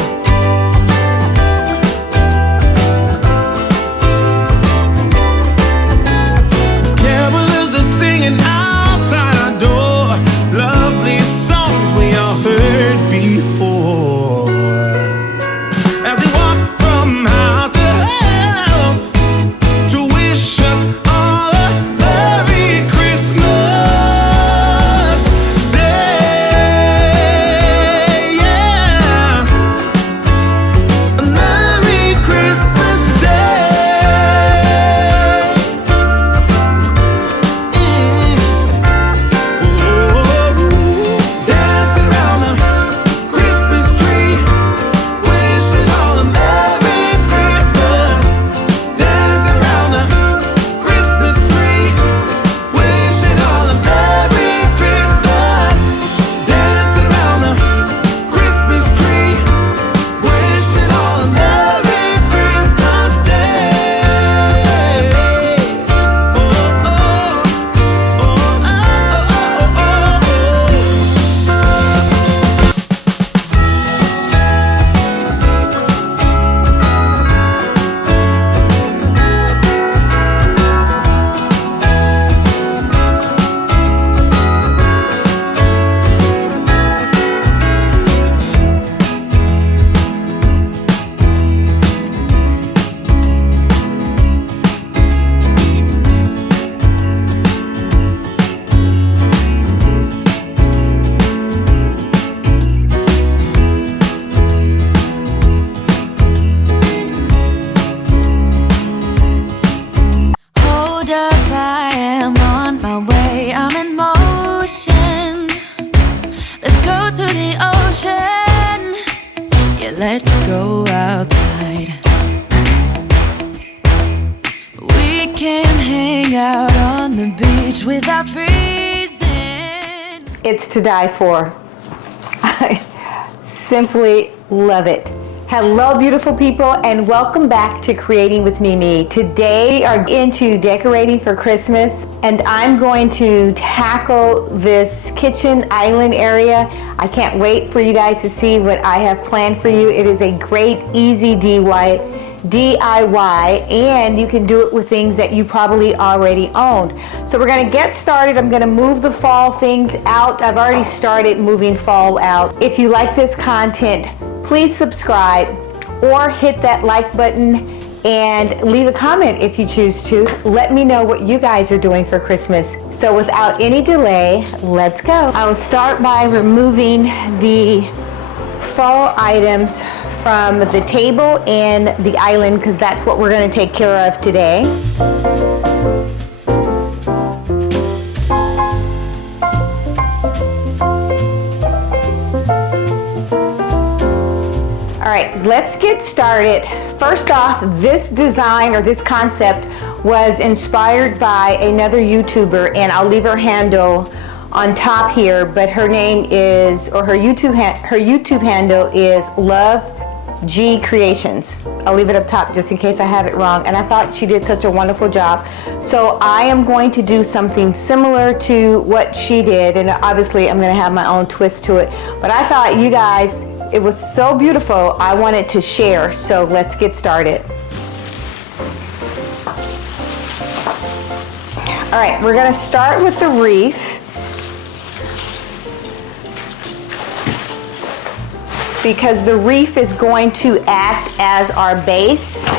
Carolers are singing outside our door, lovely songs we all heard before, as we walk from house to house to wish us all a Merry Christmas Day. Yeah, a Merry Christmas Day. Dancing around the Christmas tree, wishing all a Merry Christmas. Dancing around the Christmas tree, wishing all a Merry Christmas. Dancing around the Christmas tree, wishing all a Merry Christmas Day. Oh, oh, oh, oh, oh, Hold up, I am on my way, I'm in motion. Let's go to the ocean. Yeah, let's go outside. We can hang out on the beach without freezing. It's to die for. I simply love it. Hello, beautiful people, and welcome back to Creating with Mimi. Today we are into decorating for Christmas, and I'm going to tackle this kitchen island area. I can't wait for you guys to see what I have planned for you. It is a great, easy DIY, and you can do it with things that you probably already owned. So we're gonna get started. I'm gonna move the fall things out. I've already started moving fall out. If you like this content, please subscribe or hit that like button and leave a comment if you choose to. Let me know what you guys are doing for Christmas. So without any delay, let's go. I will start by removing the fall items from the table and the island, because that's what we're going to take care of today. All right, let's get started. First off, this design or this concept was inspired by another YouTuber, and I'll leave her handle on top here, but her name is, or her YouTube handle is Love G Creations. I'll leave it up top just in case I have it wrong, and I thought she did such a wonderful job. So I am going to do something similar to what she did, and obviously I'm gonna have my own twist to it, but I thought you guys, it was so beautiful, I wanted to share, so let's get started. All right, we're gonna start with the wreath. Because the wreath is going to act as our base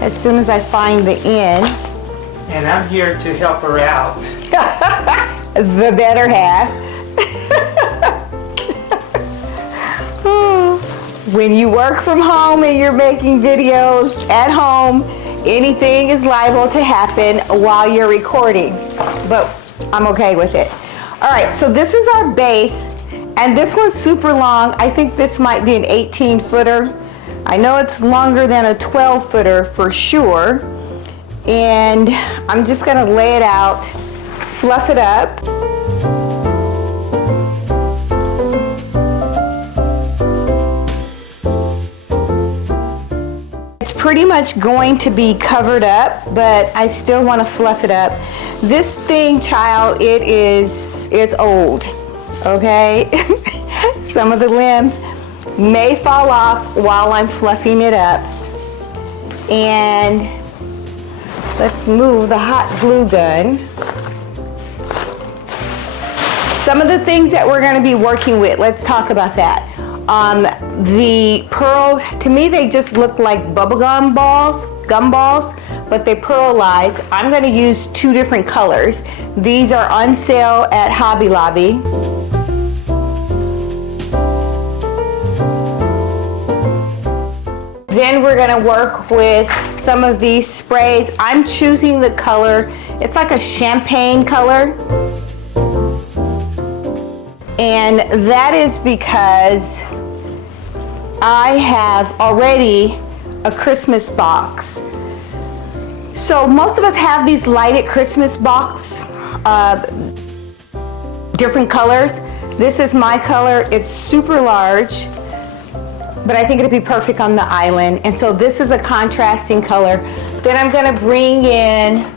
as soon as I find the end. And I'm here to help her out. The better half. When you work from home and you're making videos at home, anything is liable to happen while you're recording, but I'm okay with it. All right, so this is our base, and this one's super long. I think this might be an 18-footer. I know it's longer than a 12-footer for sure. And I'm just gonna lay it out, fluff it up. It's pretty much going to be covered up, but I still want to fluff it up. This thing, child, it's old, okay? Some of the limbs may fall off while I'm fluffing it up. And let's move the hot glue gun. Some of the things that we're going to be working with, let's talk about that. The pearl, to me they just look like bubblegum balls, gumballs, but they pearlize. I'm going to use two different colors. These are on sale at Hobby Lobby. Then we're going to work with some of these sprays. I'm choosing the color, it's like a champagne color. And that is because I have already a Christmas box. So most of us have these lighted Christmas box, different colors. This is my color, it's super large, but I think it'd be perfect on the island. And so this is a contrasting color. Then I'm gonna bring in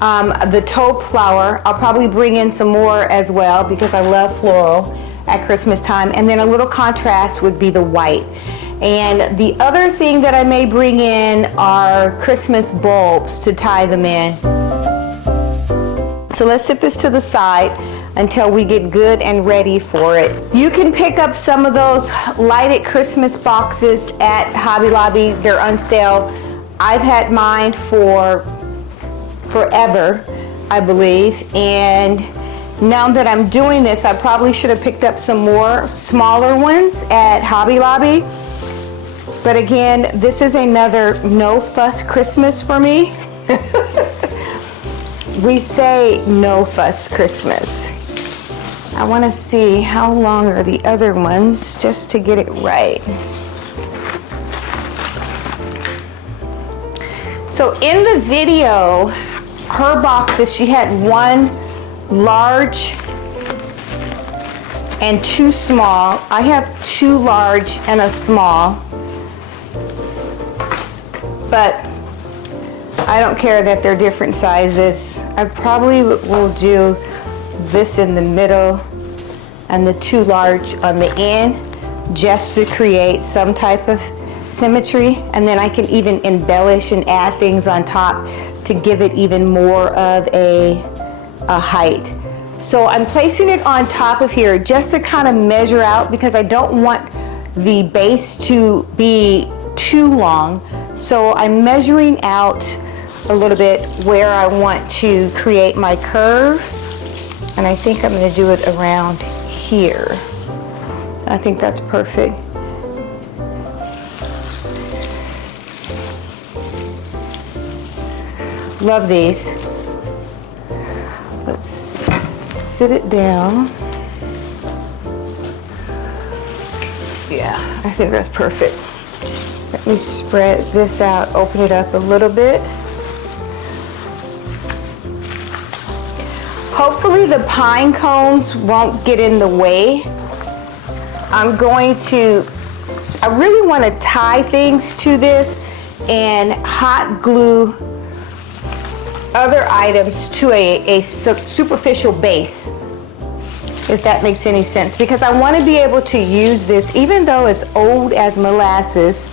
the taupe flower. I'll probably bring in some more as well because I love floral at Christmas time. And then a little contrast would be the white. And the other thing that I may bring in are Christmas bulbs to tie them in. So let's set this to the side until we get good and ready for it. You can pick up some of those lighted Christmas boxes at Hobby Lobby. They're on sale. I've had mine for forever, I believe, and now that I'm doing this, I probably should have picked up some more smaller ones at Hobby Lobby. But again, this is another no fuss Christmas for me. We say no fuss Christmas. I want to see how long are the other ones just to get it right. So in the video, her boxes, she had one large and two small. I have two large and a small, but I don't care that they're different sizes. I probably will do this in the middle and the two large on the end just to create some type of symmetry, and then I can even embellish and add things on top to give it even more of a height. So I'm placing it on top of here just to kind of measure out because I don't want the base to be too long. So I'm measuring out a little bit where I want to create my curve, and I think I'm going to do it around here. I think that's perfect. Love these. Let's sit it down. Yeah, I think that's perfect. Let me spread this out, open it up a little bit. Hopefully the pine cones won't get in the way. I really want to tie things to this and hot glue other items to a superficial base, if that makes any sense, because I want to be able to use this even though it's old as molasses.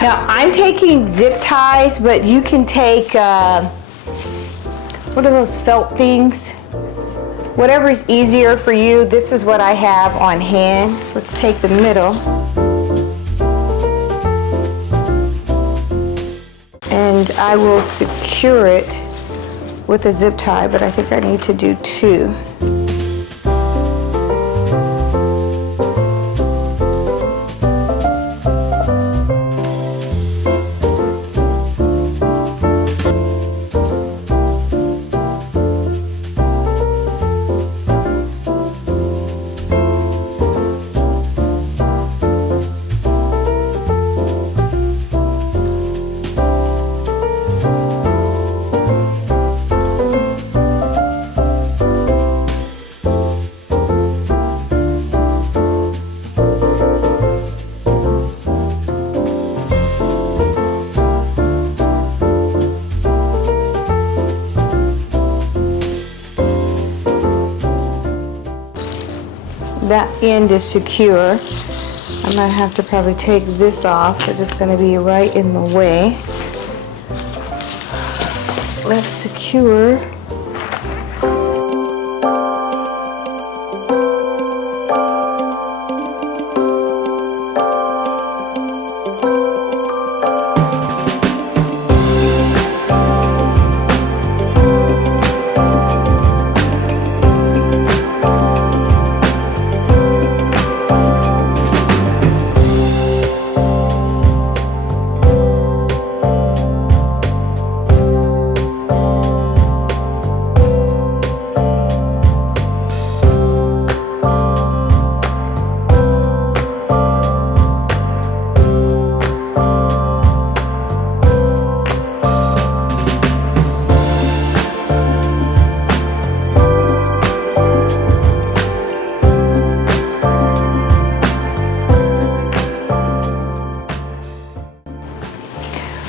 Now, I'm taking zip ties, but you can take, what are those felt things? Whatever is easier for you. This is what I have on hand. Let's take the middle. And I will secure it with a zip tie, but I think I need to do 2. That end is secure. I might have to probably take this off because it's going to be right in the way. Let's secure.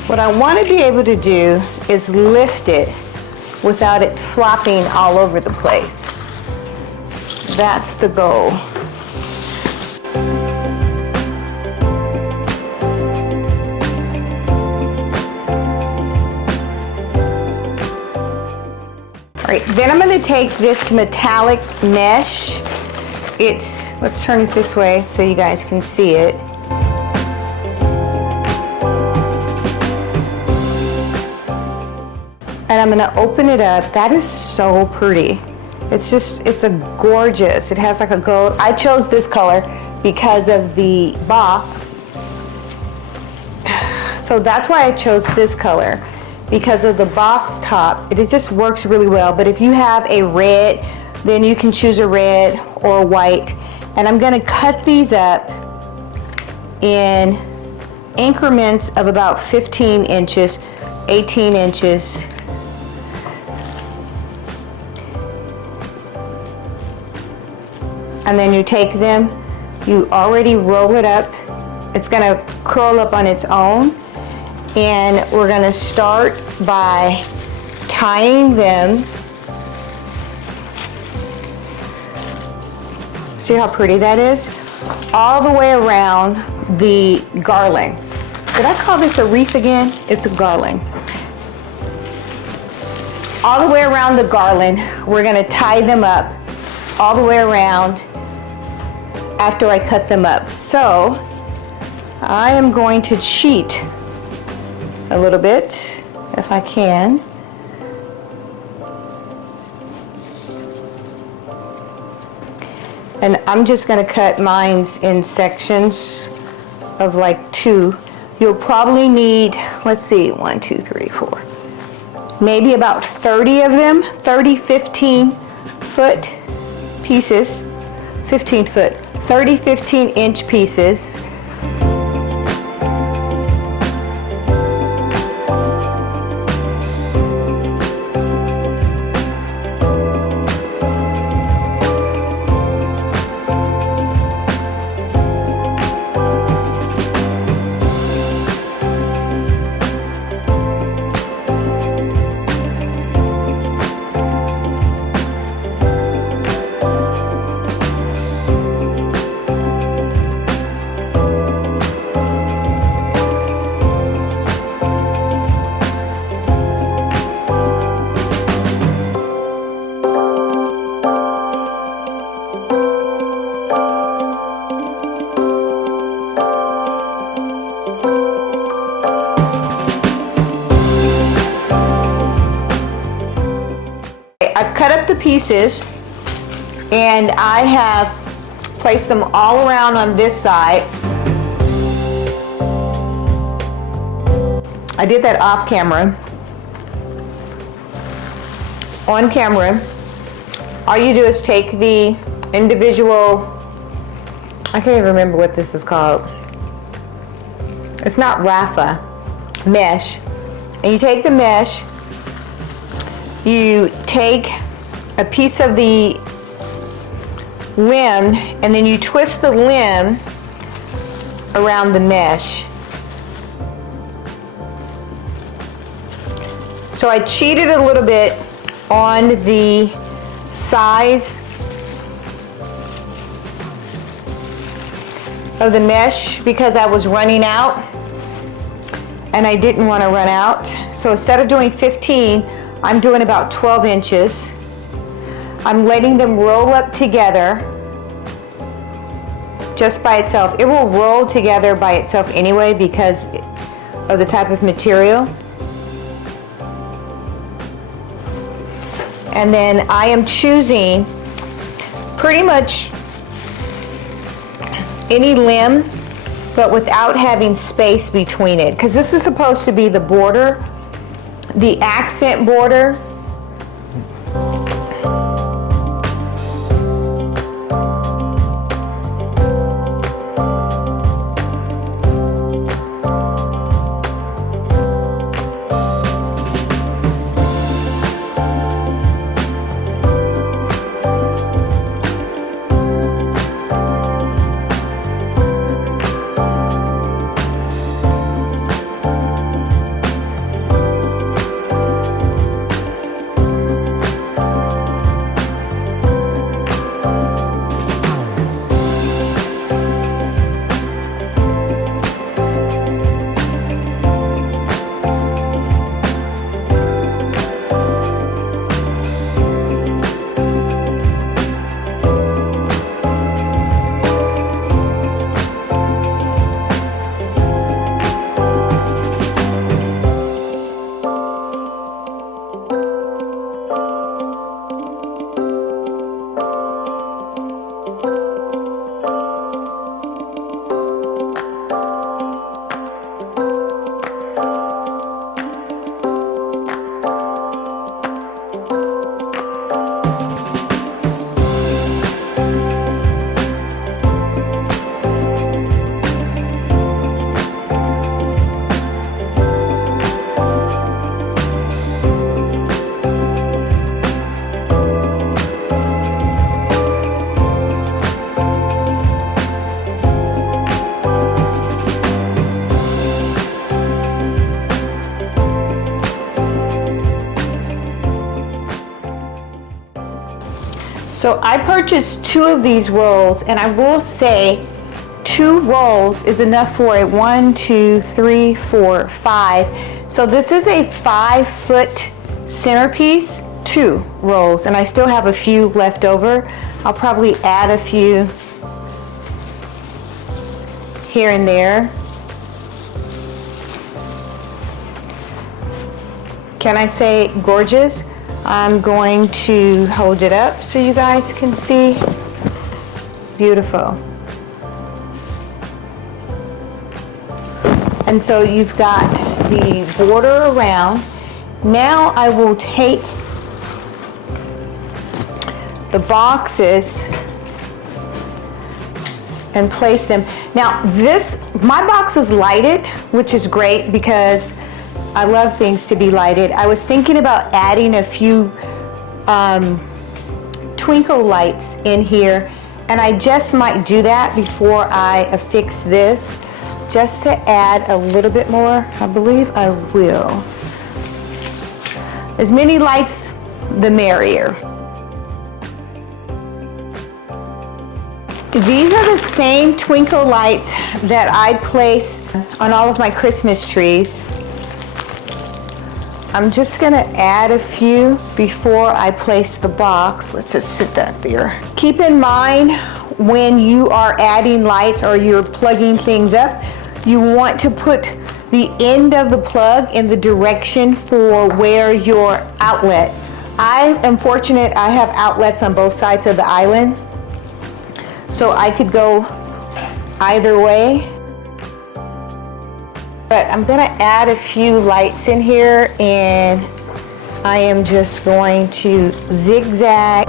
What I want to be able to do is lift it without it flopping all over the place. That's the goal. All right, then I'm going to take this metallic mesh. Let's turn it this way so you guys can see it. And I'm gonna open it up. That is so pretty. It's a gorgeous, it has like a gold. I chose this color because of the box. So that's why I chose this color, because of the box top. It just works really well. But if you have a red, then you can choose a red or white. And I'm gonna cut these up in increments of about 15 inches, 18 inches. And then you take them, you already roll it up. It's gonna curl up on its own. And we're gonna start by tying them. See how pretty that is? All the way around the garland. Did I call this a wreath again? It's a garland. All the way around the garland, we're gonna tie them up all the way around after I cut them up. So I am going to cheat a little bit, if I can. And I'm just gonna cut mines in sections of like 2. You'll probably need, let's see, 1, 2, 3, 4. Maybe about 30 of them, 30, 15-foot pieces, 15-foot, 30, 15-inch pieces. cut up the pieces and I have placed them all around on this side. I did that off camera. On camera, all you do is take the individual, I can't even remember what this is called. It's not Rafa, mesh. And you take the mesh, you take a piece of the limb, and then you twist the limb around the mesh. So I cheated a little bit on the size of the mesh because I was running out and I didn't want to run out. So instead of doing 15, I'm doing about 12 inches. I'm letting them roll up together just by itself. It will roll together by itself anyway because of the type of material. And then I am choosing pretty much any limb, but without having space between it. Because this is supposed to be the border, the accent border. So I purchased 2 of these rolls, and I will say 2 rolls is enough for a 1, 2, 3, 4, 5. So this is a 5-foot centerpiece, 2 rolls, and I still have a few left over. I'll probably add a few here and there. Can I say gorgeous? I'm going to hold it up so you guys can see. Beautiful. And so you've got the border around. Now I will take the boxes and place them. Now my box is lighted, which is great because I love things to be lighted. I was thinking about adding a few twinkle lights in here, and I just might do that before I affix this, just to add a little bit more. I believe I will. As many lights, the merrier. These are the same twinkle lights that I place on all of my Christmas trees. I'm just gonna add a few before I place the box. Let's just sit that there. Keep in mind when you are adding lights or you're plugging things up, you want to put the end of the plug in the direction for where your outlet I am fortunate I have outlets on both sides of the island, so I could go either way. But I'm gonna add a few lights in here, and I am just going to zigzag.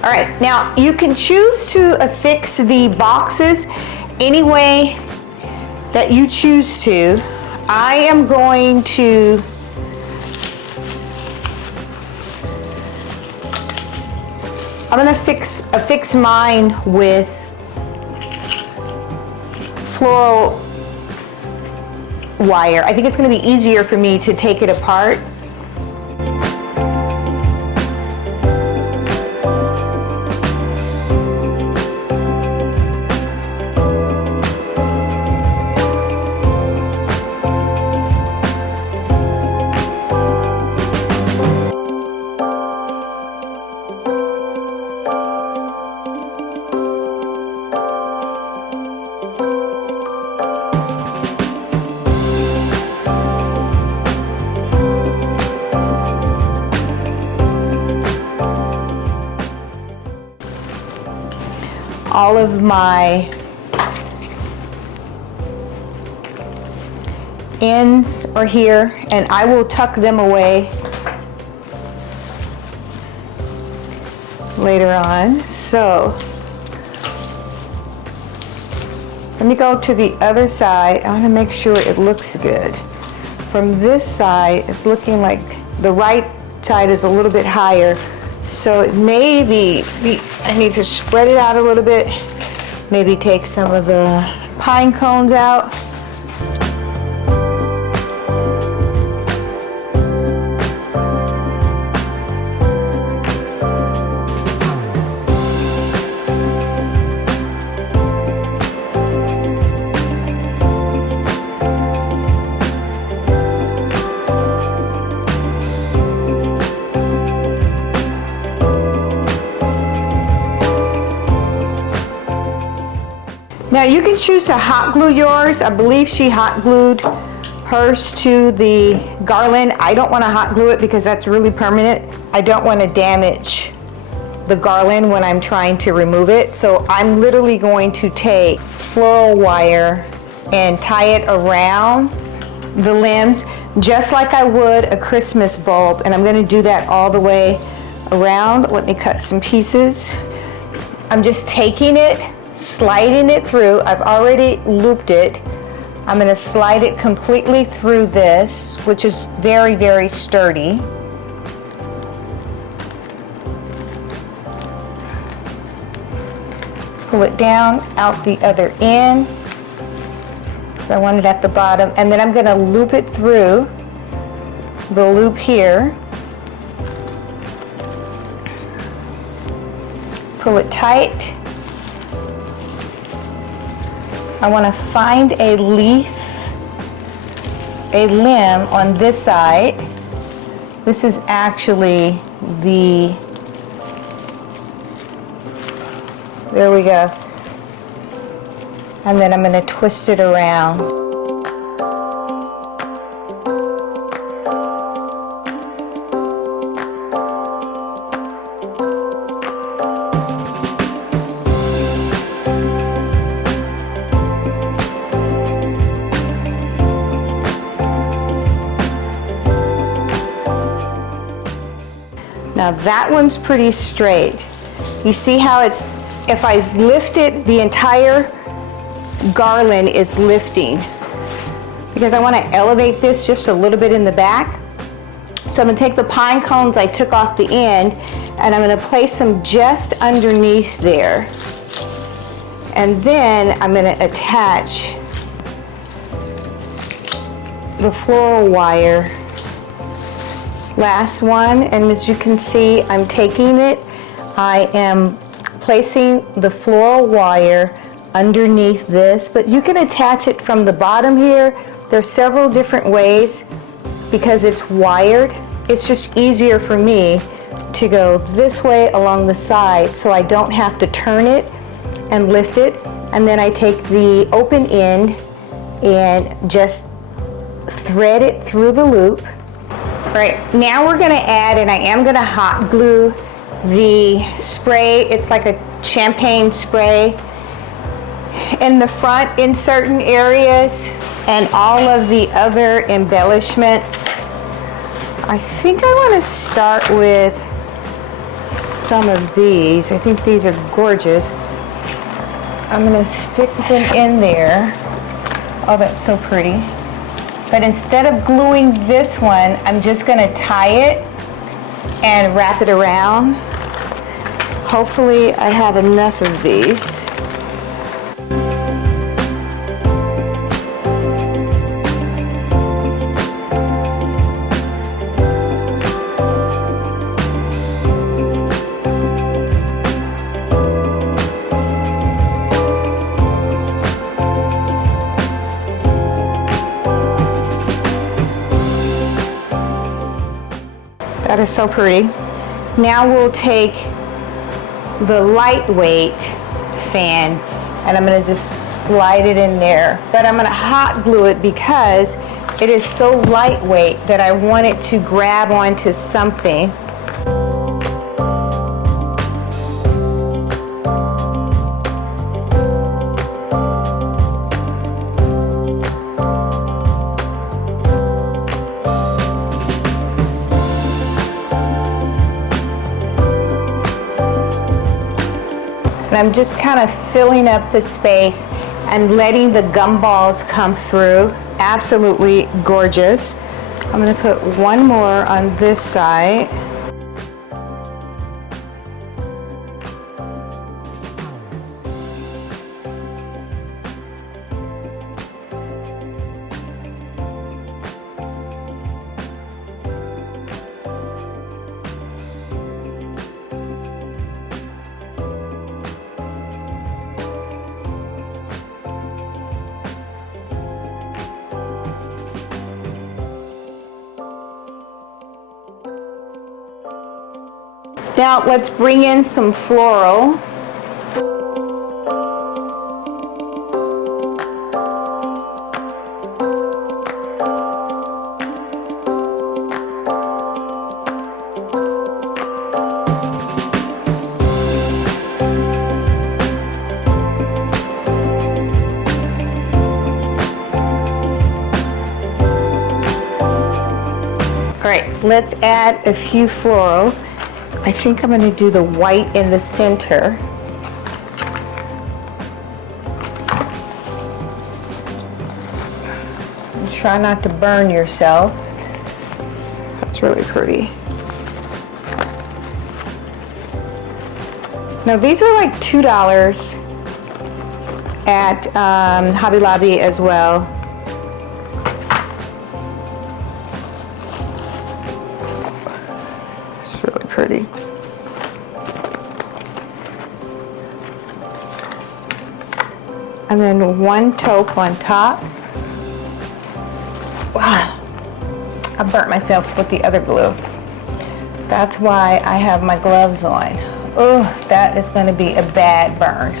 All right, now you can choose to affix the boxes any way that you choose to. I am going to affix mine with floral wire. I think it's going to be easier for me to take it apart. All of my ends are here, and I will tuck them away later on. So let me go to the other side. I want to make sure it looks good. From this side, it's looking like the right side is a little bit higher. So it may be, I need to spread it out a little bit, maybe take some of the pine cones out. Now you can choose to hot glue yours. I believe she hot glued hers to the garland. I don't want to hot glue it because that's really permanent. I don't want to damage the garland when I'm trying to remove it. So I'm literally going to take floral wire and tie it around the limbs just like I would a Christmas bulb. And I'm going to do that all the way around. Let me cut some pieces. I'm just taking it, sliding it through. I've already looped it. I'm going to slide it completely through this, which is very, very sturdy. Pull it down out the other end. So I want it at the bottom, and then I'm going to loop it through the loop here. Pull it tight. I want to find a leaf, a limb on this side. This is actually the, there we go. And then I'm going to twist it around. Now that one's pretty straight. You see how it's, if I lift it, the entire garland is lifting. Because I want to elevate this just a little bit in the back. So I'm gonna take the pine cones I took off the end and I'm gonna place them just underneath there. And then I'm gonna attach the floral wire. Last one, and as you can see, I'm taking it, I am placing the floral wire underneath this, but you can attach it from the bottom here. There's several different ways because it's wired. It's just easier for me to go this way along the side so I don't have to turn it and lift it. And then I take the open end and just thread it through the loop. All right, now we're gonna add, and I am gonna hot glue the spray. It's like a champagne spray in the front in certain areas and all of the other embellishments. I think I want to start with some of these. I think these are gorgeous. I'm going to stick them in there. Oh, that's so pretty. But instead of gluing this one, I'm just going to tie it and wrap it around. Hopefully I have enough of these. That is so pretty. Now we'll take the lightweight fan and I'm gonna just slide it in there. But I'm gonna hot glue it because it is so lightweight that I want it to grab onto something. And I'm just kind of filling up the space and letting the gumballs come through. Absolutely gorgeous. I'm going to put one more on this side. Now let's bring in some floral. All right, let's add a few floral. I think I'm going to do the white in the center. And try not to burn yourself. That's really pretty. Now these are like $2 at Hobby Lobby as well. It's really pretty. And then one taupe on top. Wow, I burnt myself with the other glue. That's why I have my gloves on. Oh, that is going to be a bad burn.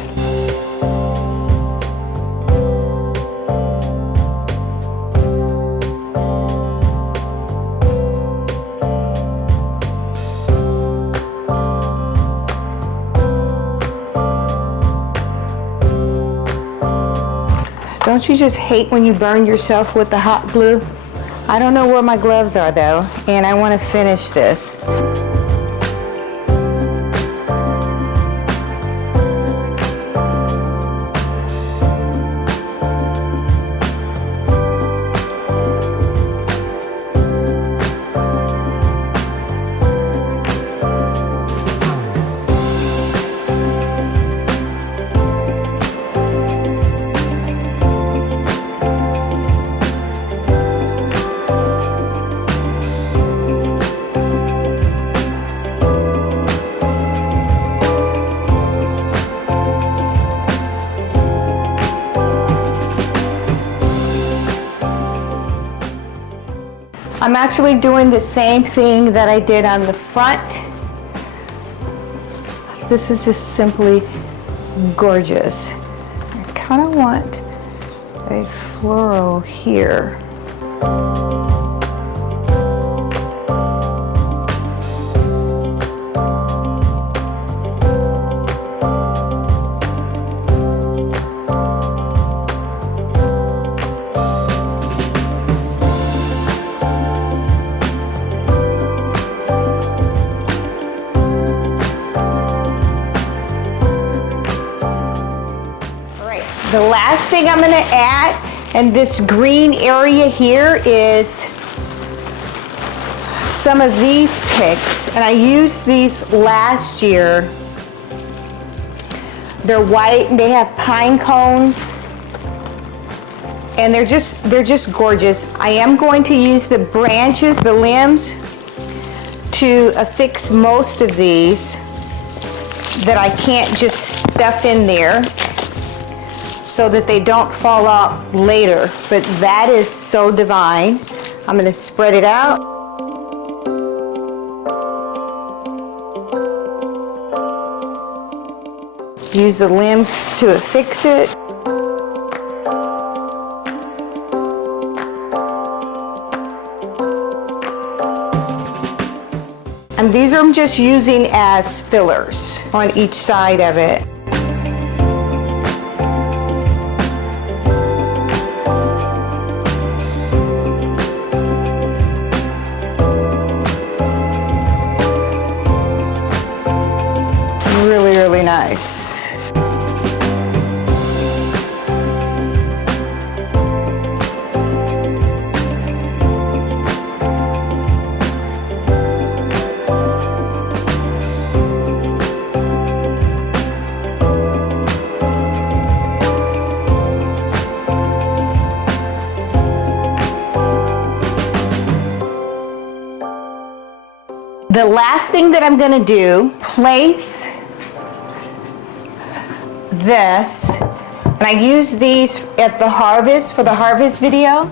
Don't you just hate when you burn yourself with the hot glue? I don't know where my gloves are though, and I want to finish this. I'm actually doing the same thing that I did on the front. This is just simply gorgeous. I kind of want a floral here. The last thing I'm going to add, and this green area here, is some of these picks, and I used these last year. They're white and they have pine cones, and they're just gorgeous. I am going to use the branches, the limbs, to affix most of these that I can't just stuff in there, so that they don't fall out later. But that is so divine. I'm going to spread it out. Use the limbs to affix it. And these I'm just using as fillers on each side of it. Really nice. The last thing that I'm going to do, place this, and I use these at the harvest, for the harvest video.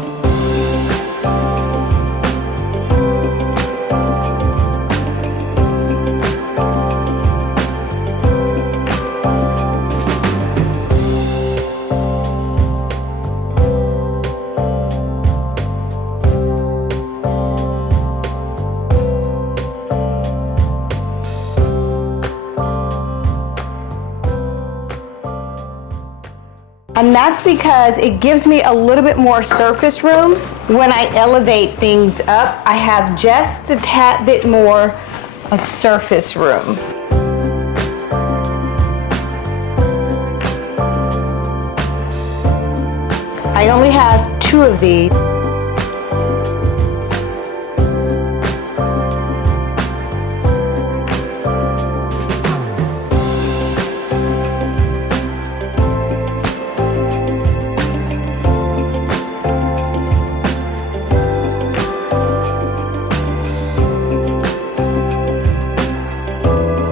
And that's because it gives me a little bit more surface room. When I elevate things up, I have just a tad bit more of surface room. I only have 2 of these.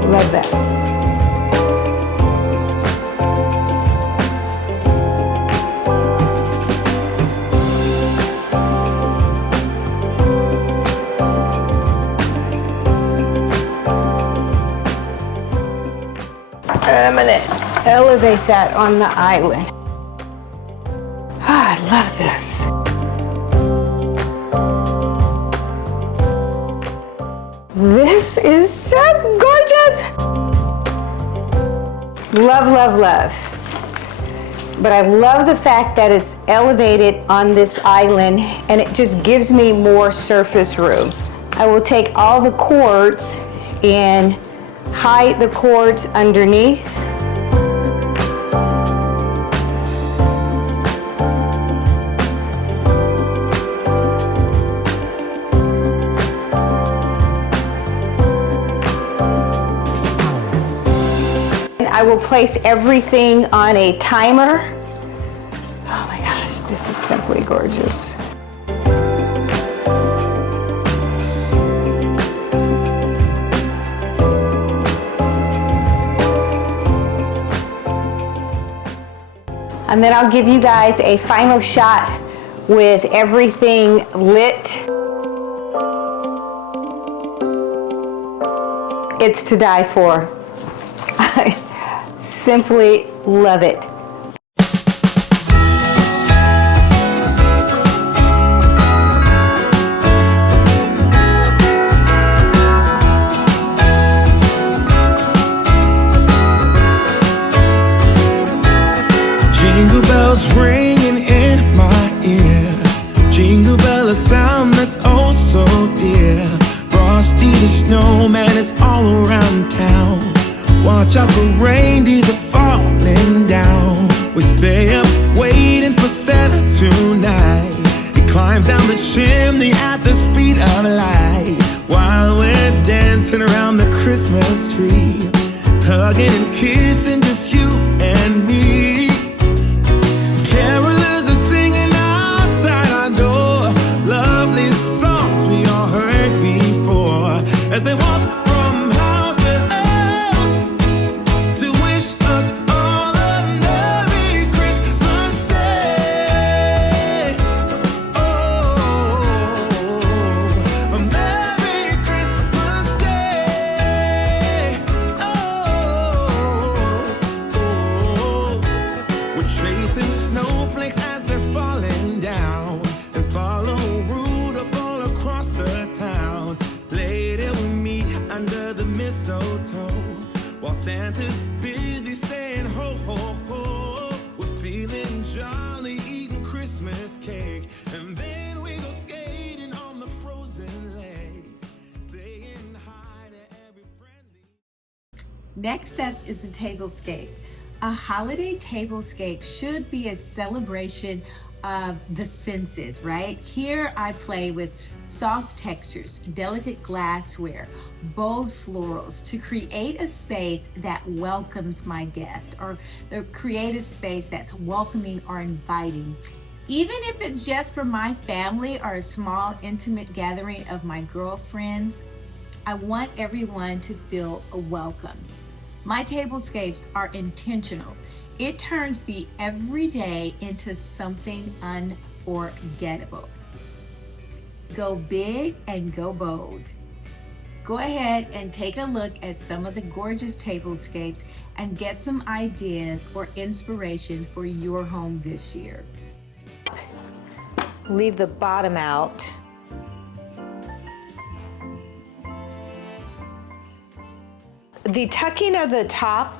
Love that. I'm gonna elevate that on the island. Oh, I love this. This is just gorgeous. Love, love, love. But I love the fact that it's elevated on this island, and it just gives me more surface room. I will take all the cords and hide the cords underneath. I will place everything on a timer. Oh my gosh, this is simply gorgeous. And then I'll give you guys a final shot with everything lit. It's to die for. I simply love it. Jingle bells ringing in my ear. Jingle bell, a sound that's oh so dear. Frosty the snowman is all around town. Watch out for reindeers are falling down. We stay up waiting for Santa tonight. He climbs down the chimney at the speed of light, while we're dancing around the Christmas tree, hugging and kissing just you and me. Carolers are singing outside our door, lovely songs we all heard before, as they walk from house to house to wish us all a Merry Christmas Day. Oh, a Merry Christmas Day. Oh, we're chasing snowflakes as they're falling down, and follow Rudolph all across the town. Later we meet under the mistletoe, while Santa's busy saying ho ho ho. We're feeling jolly, eating Christmas cake, and then we go skating on the frozen lake, saying hi to every friendly. Next up is the tablescape. A holiday tablescape should be a celebration of the senses, right? Here I play with soft textures, delicate glassware, bold florals to create a space that welcomes my guest, or create a space that's welcoming or inviting. Even if it's just for my family or a small intimate gathering of my girlfriends, I want everyone to feel welcome. My tablescapes are intentional. It turns the everyday into something unforgettable. Go big and go bold. Go ahead and take a look at some of the gorgeous tablescapes and get some ideas or inspiration for your home this year. Leave the bottom out. The tucking of the top,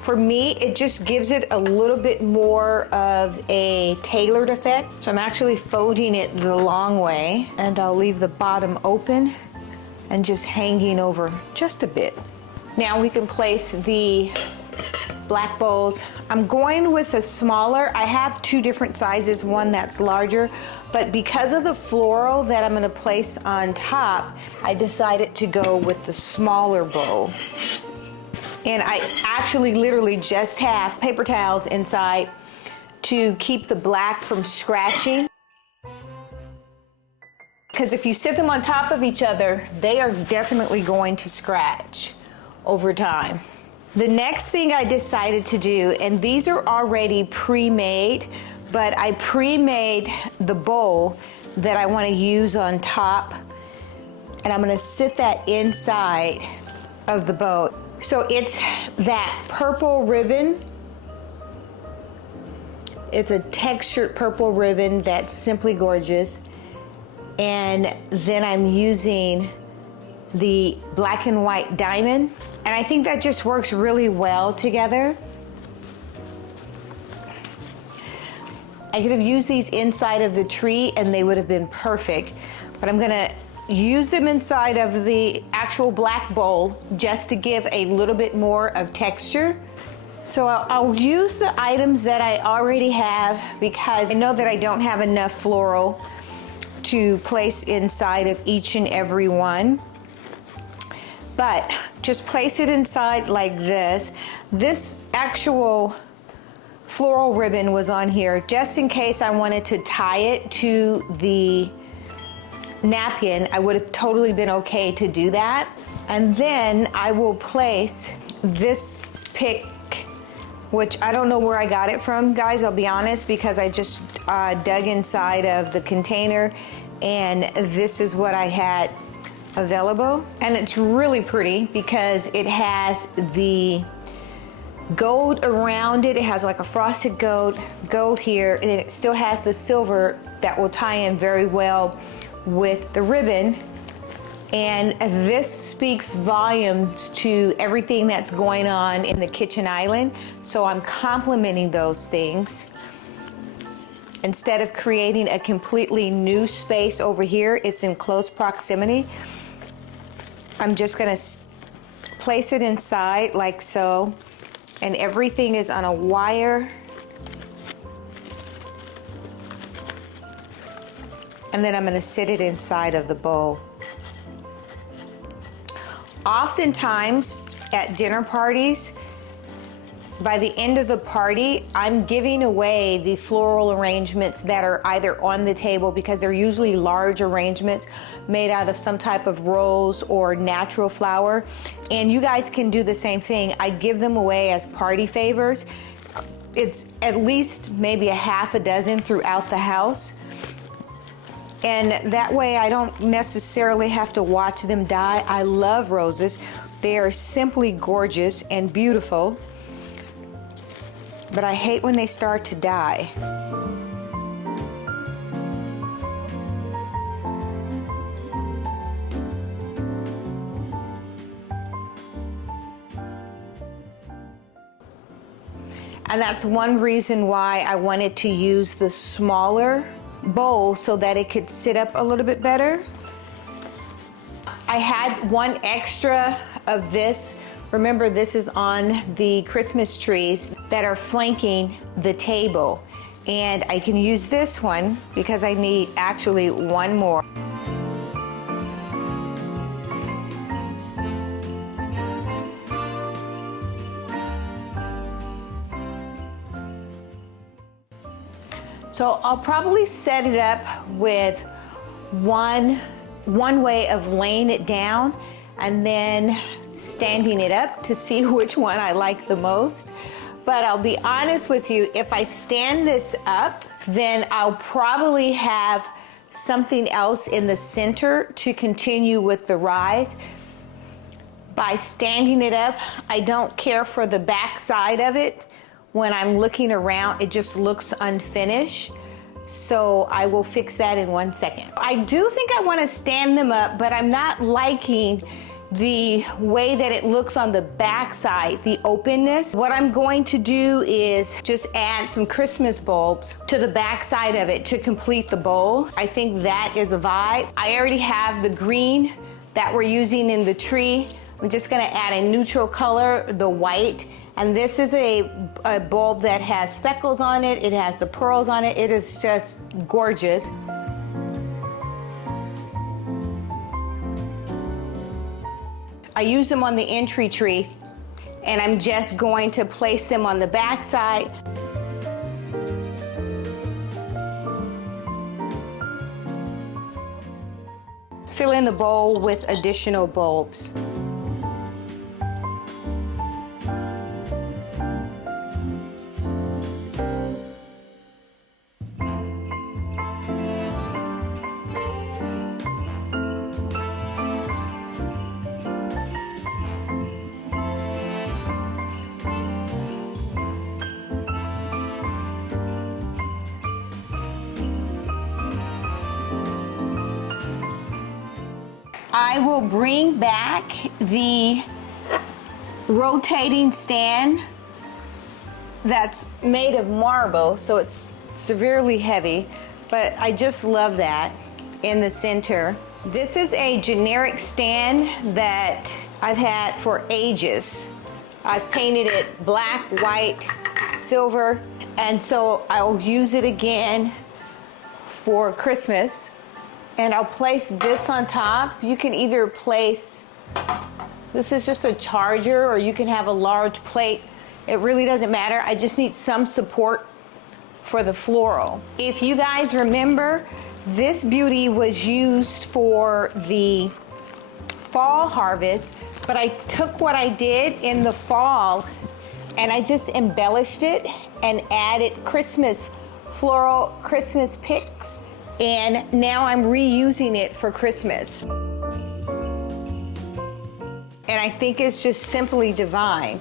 for me, it just gives it a little bit more of a tailored effect. So I'm actually folding it the long way, and I'll leave the bottom open and just hanging over just a bit. Now we can place the black bowls. I'm going with a smaller. I have two different sizes, one that's larger, but because of the floral that I'm gonna place on top, I decided to go with the smaller bowl. And I actually literally just have paper towels inside to keep the black from scratching. Because if you sit them on top of each other, they are definitely going to scratch over time. The next thing I decided to do, and these are already pre-made, but I pre-made the bowl that I want to use on top, and I'm going to sit that inside of the bowl. So it's that purple ribbon. It's a textured purple ribbon that's simply gorgeous. And then I'm using the black and white diamond. And I think that just works really well together. I could have used these inside of the tree and they would have been perfect, but I'm gonna use them inside of the actual black bowl just to give a little bit more of texture. So I'll use the items that I already have because I know that I don't have enough floral to place inside of each and every one. But just place it inside like this. This actual floral ribbon was on here just in case I wanted to tie it to the napkin. I would have totally been okay to do that. And then I will place this pick, which I don't know where I got it from, guys, I'll be honest, because I just dug inside of the container and this is what I had available. And it's really pretty because it has the gold around it. It has like a frosted gold here, and it still has the silver that will tie in very well with the ribbon. And this speaks volumes to everything that's going on in the kitchen island. So I'm complementing those things. Instead of creating a completely new space over here, it's in close proximity. I'm just gonna place it inside like so. And everything is on a wire. And then I'm gonna sit it inside of the bowl. Oftentimes at dinner parties, by the end of the party, I'm giving away the floral arrangements that are either on the table, because they're usually large arrangements made out of some type of rose or natural flower. And you guys can do the same thing. I give them away as party favors. It's at least maybe a half a dozen throughout the house. And that way I don't necessarily have to watch them die. I love roses. They are simply gorgeous and beautiful. But I hate when they start to die. And that's one reason why I wanted to use the smaller bowl so that it could sit up a little bit better. I had one extra of this. Remember, this is on the Christmas trees that are flanking the table. And I can use this one because I need actually one more. So I'll probably set it up with one way of laying it down and then standing it up to see which one I like the most. But I'll be honest with you, if I stand this up, then I'll probably have something else in the center to continue with the rise. By standing it up, I don't care for the back side of it. When I'm looking around, it just looks unfinished. So I will fix that in 1 second. I do think I want to stand them up, but I'm not liking the way that it looks on the back side, the openness. What I'm going to do is just add some Christmas bulbs to the back side of it to complete the bowl. I think that is a vibe. I already have the green that we're using in the tree. I'm just gonna add a neutral color, the white. And this is a bulb that has speckles on it. It has the pearls on it. It is just gorgeous. I use them on the entry tree, and I'm just going to place them on the back side. Fill in the bowl with additional bulbs. I will bring back the rotating stand that's made of marble, so it's severely heavy, but I just love that in the center. This is a generic stand that I've had for ages. I've painted it black, white, silver, and so I'll use it again for Christmas. And I'll place this on top. You can either place, this is just a charger, or you can have a large plate. It really doesn't matter. I just need some support for the floral. If you guys remember, this beauty was used for the fall harvest, but I took what I did in the fall and I just embellished it and added Christmas, floral Christmas picks. And now I'm reusing it for Christmas. and I think it's just simply divine.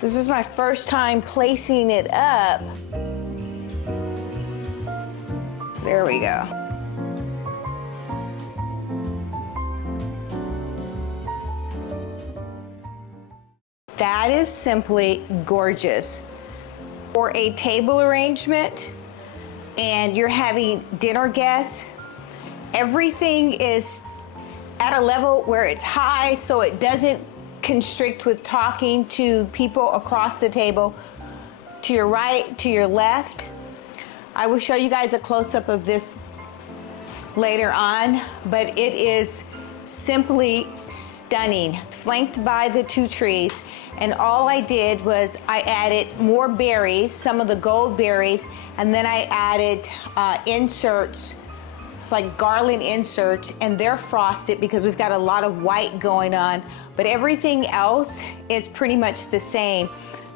This is my first time placing it up. There we go. That is simply gorgeous. For a table arrangement and you're having dinner guests, everything is at a level where it's high so it doesn't constrict with talking to people across the table, to your right, to your left. I will show you guys a close-up of this later on, but it is simply stunning, flanked by the two trees. And all I did was I added more berries, some of the gold berries, and then I added inserts, like garland inserts, and they're frosted because we've got a lot of white going on, but everything else is pretty much the same.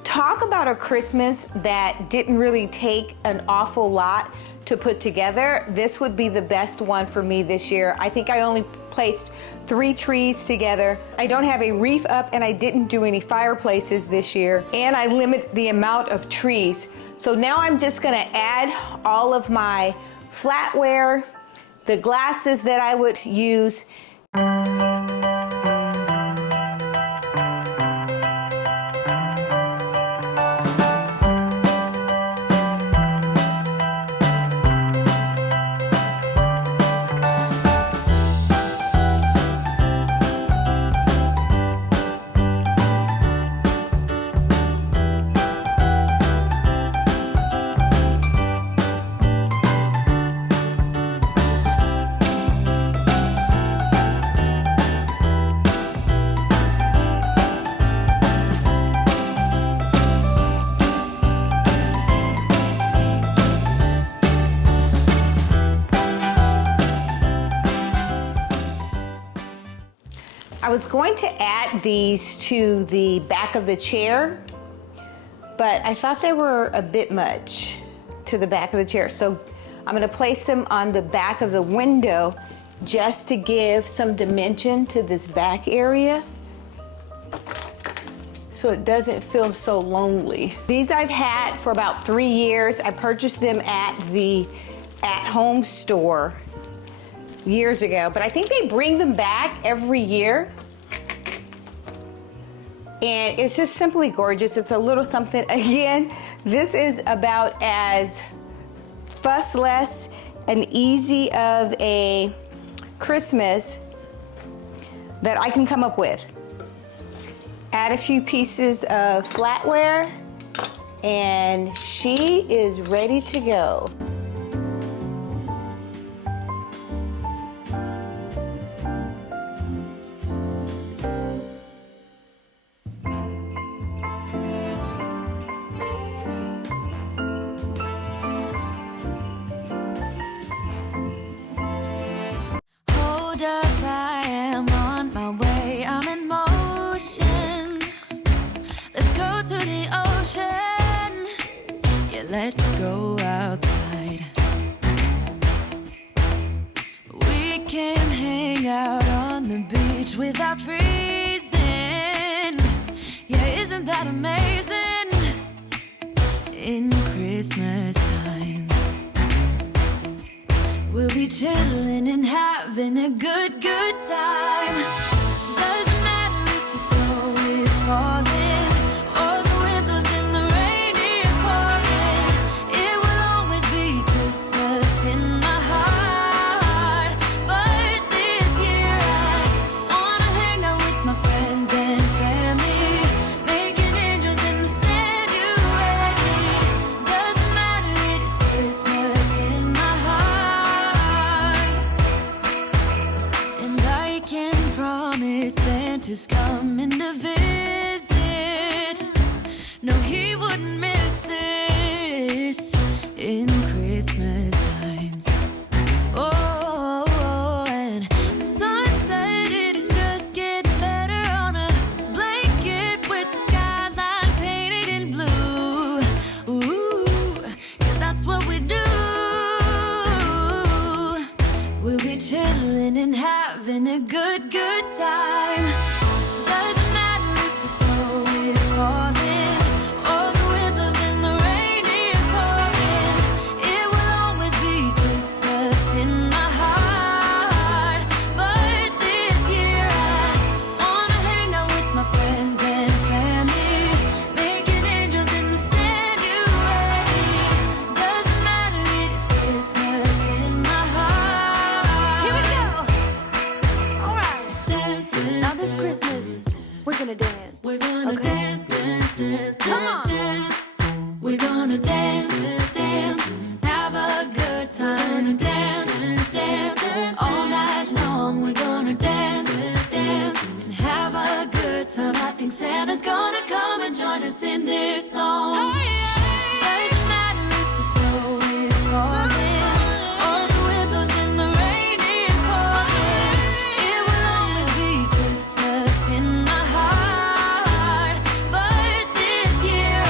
Talk about a Christmas that didn't really take an awful lot to put together. This would be the best one for me this year. I think I only placed 3 trees together. I don't have a wreath up and I didn't do any fireplaces this year, and I limit the amount of trees. So now I'm just gonna add all of my flatware, the glasses that I would use. I was going to add these to the back of the chair, but I thought they were a bit much to the back of the chair. So I'm gonna place them on the back of the window just to give some dimension to this back area so it doesn't feel so lonely. These I've had for about 3 years. I purchased them at the at-home store years ago, but I think they bring them back every year. And it's just simply gorgeous. It's a little something. Again, this is about as fussless and easy of a Christmas that I can come up with. Add a few pieces of flatware and she is ready to go. Let's go outside. We can hang out on the beach without freezing. Yeah, isn't that amazing? In Christmas times, we'll be chilling and having a good time. Doesn't matter if the snow is falling. Santa's coming to visit. No, he wouldn't miss this in Christmas times. Oh, and the sunset, it is just getting better on a blanket with the skyline painted in blue. Ooh, yeah, that's what we do. We'll be chilling and having a good time. Doesn't matter if the snow is falling or the wind blows and the rain is pouring. It will always be Christmas in my heart. But this year I wanna hang out with my friends and family, making angels in the sanctuary. Doesn't matter, it is Christmas in my heart. Here we go. All right. Now this Christmas, we're gonna dance. We're gonna dance, dance, dance, come on. Dance. We're gonna dance, dance, have a good time. Dance, dance, all night long. We're gonna dance, dance, and have a good time. I think Santa's gonna come and join us in this song. Oh, yeah. Doesn't matter if the snow is falling or the wind blows and the rain is pouring. It will always be Christmas in my heart. But this year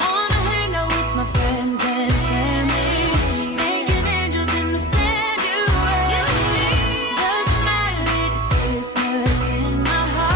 I wanna hang out with my friends and family, making angels in the sanctuary. Doesn't matter, it is Christmas in my heart.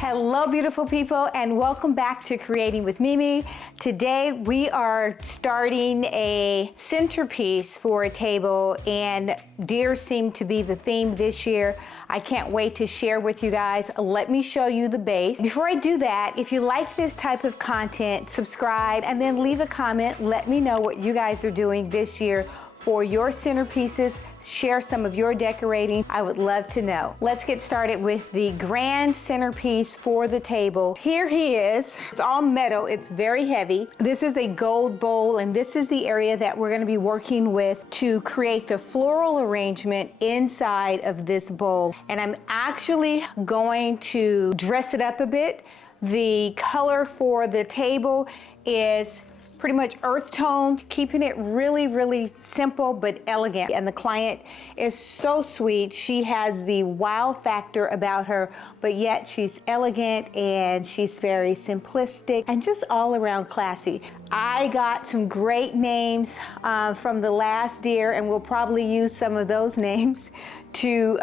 Hello, beautiful people, and welcome back to Creating with Mimi. Today we are starting a centerpiece for a table, and deer seem to be the theme this year. I can't wait to share with you guys. Let me show you the base. Before I do that, if you like this type of content, subscribe and then leave a comment. Let me know what you guys are doing this year for your centerpieces. Share some of your decorating. I would love to know. Let's get started with the grand centerpiece for the table. Here he is. It's all metal. It's very heavy. This is a gold bowl, and this is the area that we're going to be working with to create the floral arrangement inside of this bowl. And I'm actually going to dress it up a bit. The color for the table is pretty much earth toned, keeping it really, really simple but elegant. And the client is so sweet. She has the wow factor about her, but yet she's elegant and she's very simplistic and just all around classy. I got some great names from the last deer, and we'll probably use some of those names to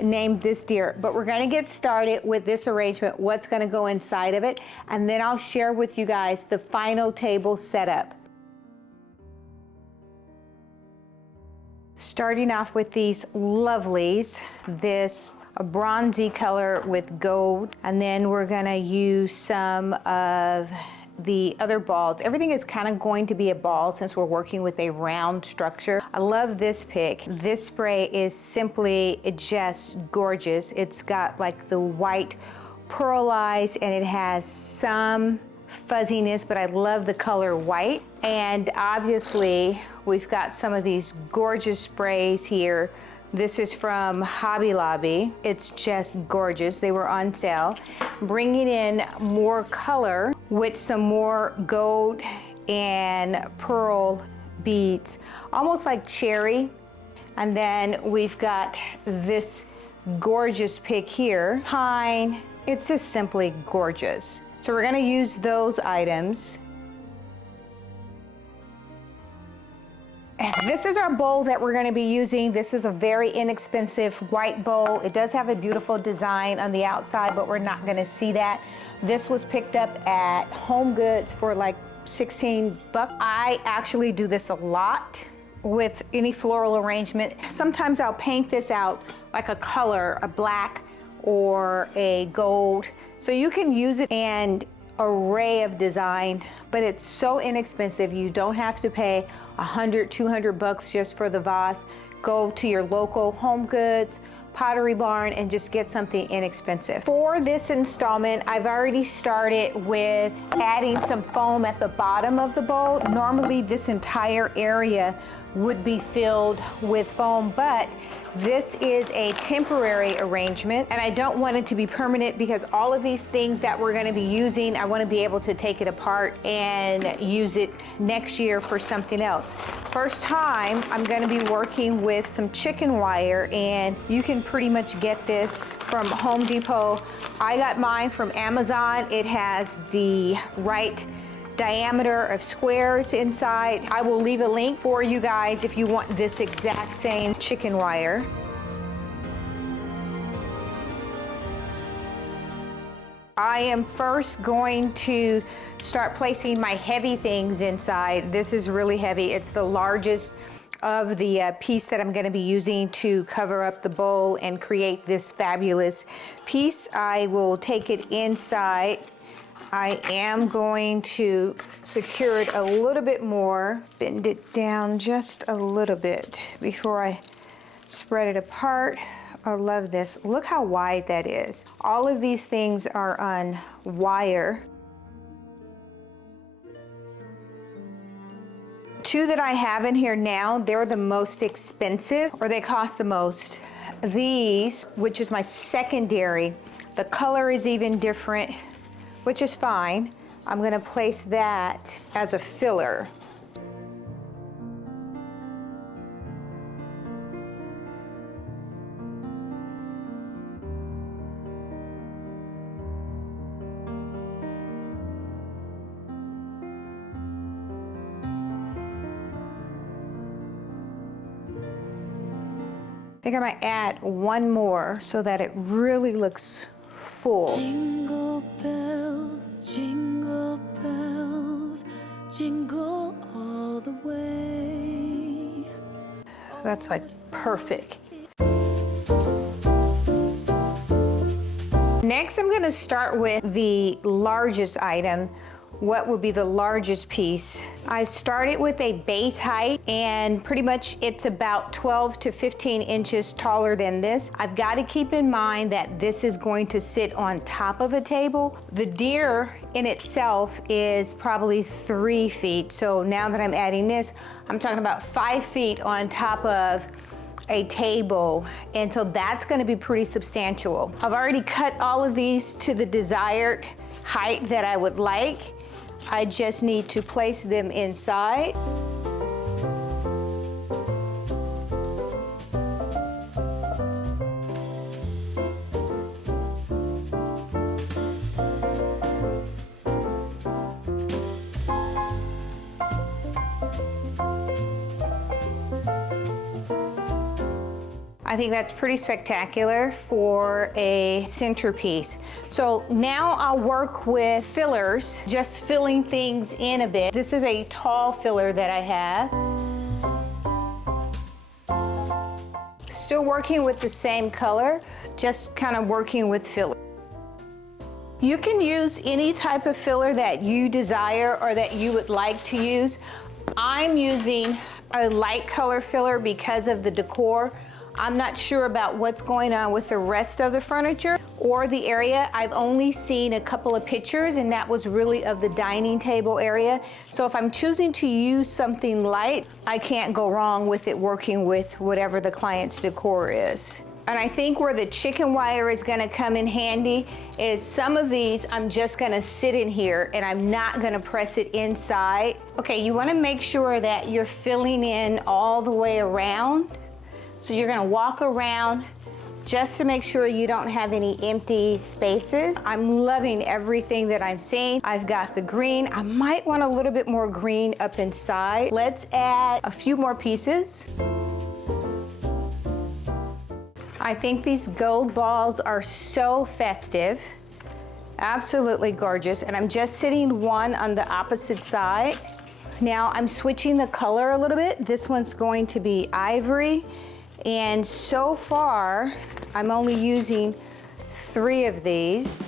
name this deer. But we're gonna get started with this arrangement, what's gonna go inside of it, and then I'll share with you guys the final table setup. Starting off with these lovelies, this a bronzy color with gold, and then we're gonna use some of the other balls. Everything is kind of going to be a ball since we're working with a round structure. I love this pick. This spray is simply just gorgeous. It's got like the white pearlized, and it has some fuzziness, but I love the color white. And obviously we've got some of these gorgeous sprays here. This is from Hobby Lobby. It's just gorgeous. They were on sale. Bringing in more color with some more gold and pearl beads, almost like cherry. And then we've got this gorgeous pick here, pine. It's just simply gorgeous. So we're gonna use those items. And this is our bowl that we're gonna be using. This is a very inexpensive white bowl. It does have a beautiful design on the outside, but we're not gonna see that. This was picked up at Home Goods for like 16 bucks. I actually do this a lot with any floral arrangement. Sometimes I'll paint this out like a color, a black or a gold. So you can use it in array of design, but it's so inexpensive. You don't have to pay 100, 200 bucks just for the vase. Go to your local Home Goods, Pottery Barn, and just get something inexpensive. For this installment, I've already started with adding some foam at the bottom of the bowl. Normally this entire area would be filled with foam, but this is a temporary arrangement and I don't want it to be permanent because all of these things that we're going to be using, I want to be able to take it apart and use it next year for something else. First time, I'm going to be working with some chicken wire, and you can pretty much get this from Home Depot. I got mine from Amazon. It has the right diameter of squares inside. I will leave a link for you guys if you want this exact same chicken wire. I am first going to start placing my heavy things inside. This is really heavy. It's the largest of the piece that I'm going to be using to cover up the bowl and create this fabulous piece. I will take it inside. I am going to secure it a little bit more, bend it down just a little bit before I spread it apart. I love this. Look how wide that is. All of these things are on wire. Two that I have in here now, they're the most expensive, or they cost the most. These, which is my secondary, the color is even different, which is fine. I'm gonna place that as a filler. I think I might add one more so that it really looks full. Jingle bells, jingle all the way. That's like perfect. Next, I'm gonna start with the largest item. What would be the largest piece? I started with a base height, and pretty much it's about 12 to 15 inches taller than this. I've got to keep in mind that this is going to sit on top of a table. The deer in itself is probably 3 feet. So now that I'm adding this, I'm talking about 5 feet on top of a table, and so that's going to be pretty substantial. I've already cut all of these to the desired height that I would like. I just need to place them inside. I think that's pretty spectacular for a centerpiece. So now I'll work with fillers, just filling things in a bit. This is a tall filler that I have. Still working with the same color, just kind of working with filler. You can use any type of filler that you desire or that you would like to use. I'm using a light color filler because of the decor. I'm not sure about what's going on with the rest of the furniture or the area. I've only seen a couple of pictures, and that was really of the dining table area. So if I'm choosing to use something light, I can't go wrong with it working with whatever the client's decor is. And I think where the chicken wire is gonna come in handy is some of these I'm just gonna sit in here and I'm not gonna press it inside. Okay, you wanna make sure that you're filling in all the way around. So you're gonna walk around just to make sure you don't have any empty spaces. I'm loving everything that I'm seeing. I've got the green. I might want a little bit more green up inside. Let's add a few more pieces. I think these gold balls are so festive. Absolutely gorgeous. And I'm just sitting one on the opposite side. Now I'm switching the color a little bit. This one's going to be ivory. And so far, I'm only using 3 of these.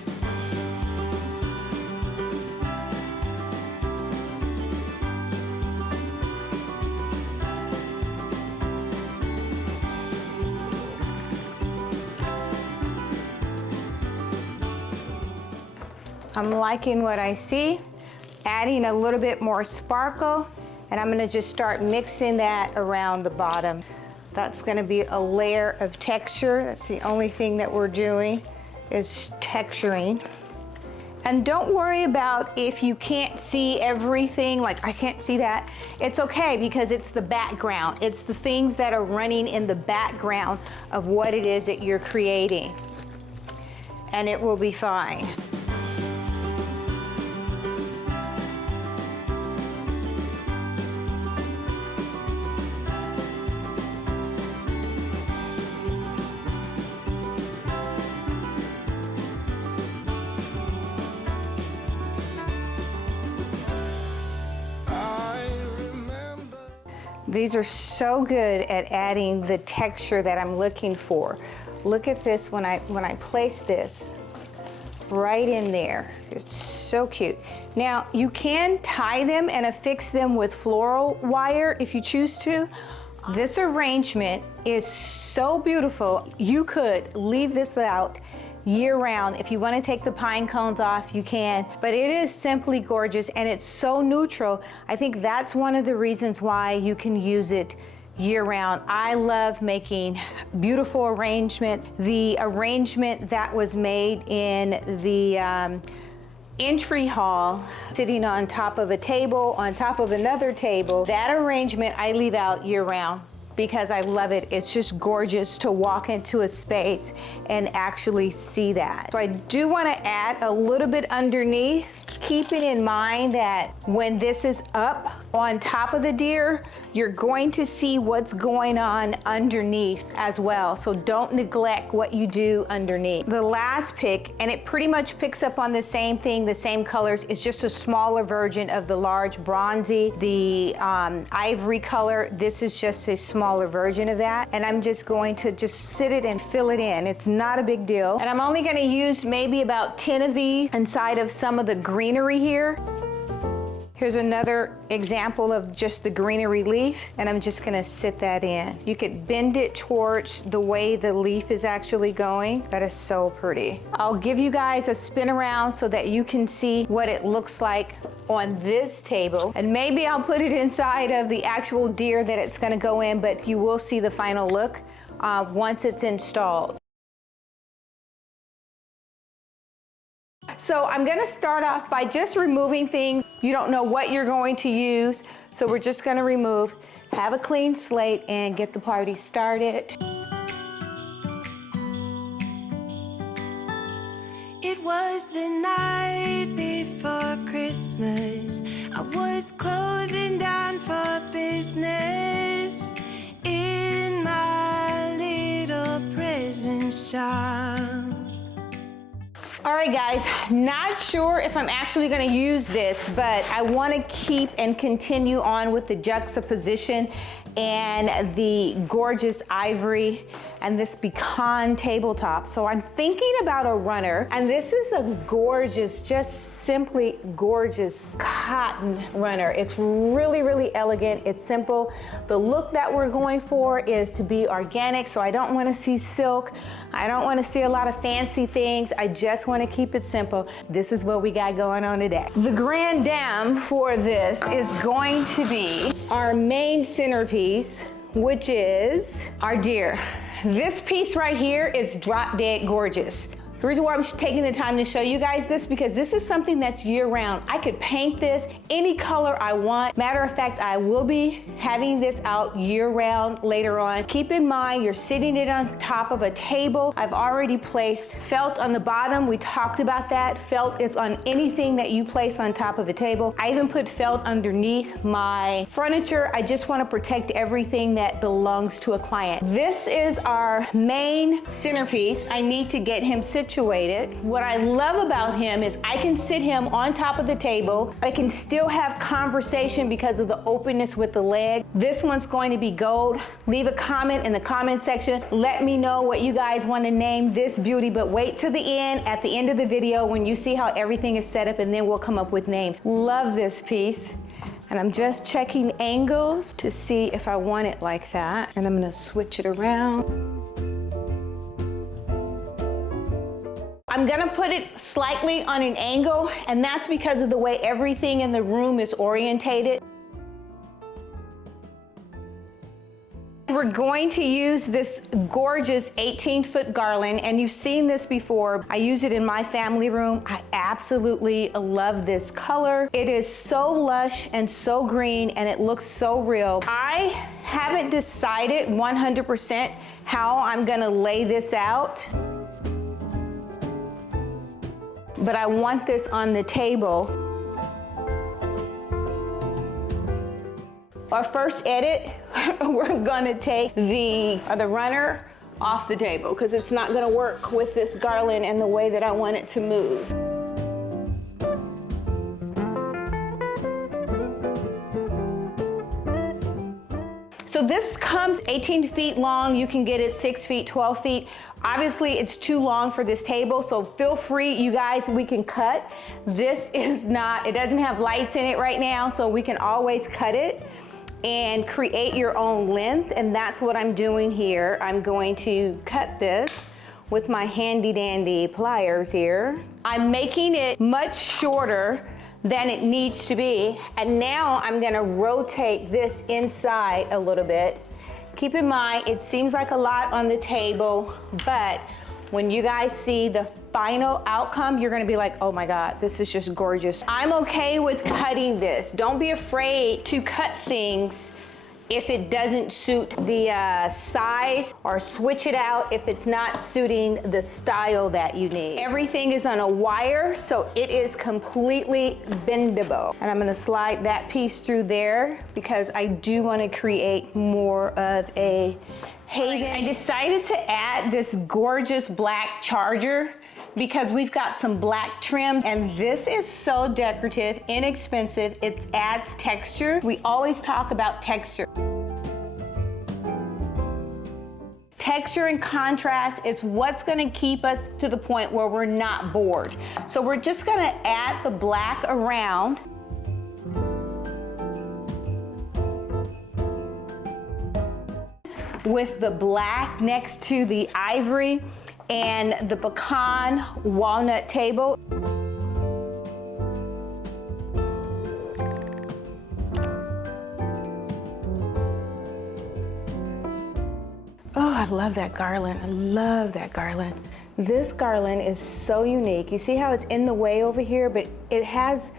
I'm liking what I see, adding a little bit more sparkle, and I'm gonna just start mixing that around the bottom. That's gonna be a layer of texture. That's the only thing that we're doing is texturing. And don't worry about if you can't see everything, like I can't see that. It's okay because it's the background. It's the things that are running in the background of what it is that you're creating. And it will be fine. These are so good at adding the texture that I'm looking for. Look at this when I place this right in there. It's so cute. Now you can tie them and affix them with floral wire if you choose to. This arrangement is so beautiful. You could leave this out year round. If you want to take the pine cones off, you can, but it is simply gorgeous and it's so neutral. I think that's one of the reasons why you can use it year round. I love making beautiful arrangements. The arrangement that was made in the entry hall, sitting on top of a table, on top of another table, that arrangement I leave out year round, because I love it. It's just gorgeous to walk into a space and actually see that. So I do want to add a little bit underneath, keeping in mind that when this is up on top of the deer, you're going to see what's going on underneath as well. So don't neglect what you do underneath. The last pick, and it pretty much picks up on the same thing, the same colors, is just a smaller version of the large bronzy, the ivory color. This is just a smaller version of that. And I'm just going to just sit it and fill it in. It's not a big deal. And I'm only gonna use maybe about 10 of these inside of some of the greenery here. Here's another example of just the greenery leaf, and I'm just gonna sit that in. You could bend it towards the way the leaf is actually going. That is so pretty. I'll give you guys a spin around so that you can see what it looks like on this table, and maybe I'll put it inside of the actual deer that it's gonna go in, but you will see the final look once it's installed. So I'm gonna start off by just removing things. You don't know what you're going to use, so we're just gonna remove, have a clean slate, and get the party started. It was the night before Christmas. I was closing down for business in my little prison shop. All right, guys, not sure if I'm actually gonna use this, but I wanna keep and continue on with the juxtaposition and the gorgeous ivory and this pecan tabletop. So I'm thinking about a runner, and this is a gorgeous, just simply gorgeous cotton runner. It's really, really elegant. It's simple. The look that we're going for is to be organic, so I don't want to see silk. I don't want to see a lot of fancy things. I just want to keep it simple. This is what we got going on today. The grand dame for this is going to be our main centerpiece, which is our deer. This piece right here is drop dead gorgeous. The reason why I'm taking the time to show you guys this, because this is something that's year-round. I could paint this any color I want. Matter of fact, I will be having this out year-round later on. Keep in mind, you're sitting it on top of a table. I've already placed felt on the bottom. We talked about that. Felt is on anything that you place on top of a table. I even put felt underneath my furniture. I just want to protect everything that belongs to a client. This is our main centerpiece. I need to get him situated. What I love about him is I can sit him on top of the table. I can still have conversation because of the openness with the leg. This one's going to be gold. Leave a comment in the comment section. Let me know what you guys want to name this beauty, but wait till the end, at the end of the video, when you see how everything is set up, and then we'll come up with names. Love this piece. And I'm just checking angles to see if I want it like that. And I'm gonna switch it around. I'm gonna put it slightly on an angle, and that's because of the way everything in the room is orientated. We're going to use this gorgeous 18-foot garland, and you've seen this before. I use it in my family room. I absolutely love this color. It is so lush and so green, and it looks so real. I haven't decided 100% how I'm gonna lay this out, but I want this on the table. Our first edit, we're gonna take the runner off the table because it's not gonna work with this garland and the way that I want it to move. So this comes 18 feet long. You can get it 6 feet, 12 feet. Obviously, it's too long for this table, so feel free, you guys, we can cut. This is not, it doesn't have lights in it right now, so we can always cut it and create your own length, and that's what I'm doing here. I'm going to cut this with my handy dandy pliers here. I'm making it much shorter than it needs to be, and now I'm gonna rotate this inside a little bit. Keep in mind, it seems like a lot on the table, but when you guys see the final outcome, you're gonna be like, oh my God, this is just gorgeous. I'm okay with cutting this. Don't be afraid to cut things if it doesn't suit the size, or switch it out if it's not suiting the style that you need. Everything is on a wire, so it is completely bendable. And I'm gonna slide that piece through there because I do wanna create more of a haven. I decided to add this gorgeous black charger because we've got some black trim, and this is so decorative, inexpensive, it adds texture. We always talk about texture. Texture and contrast is what's gonna keep us to the point where we're not bored. So we're just gonna add the black around. With the black next to the ivory and the pecan walnut table. Oh, I love that garland. I love that garland. This garland is so unique. You see how it's in the way over here, but it has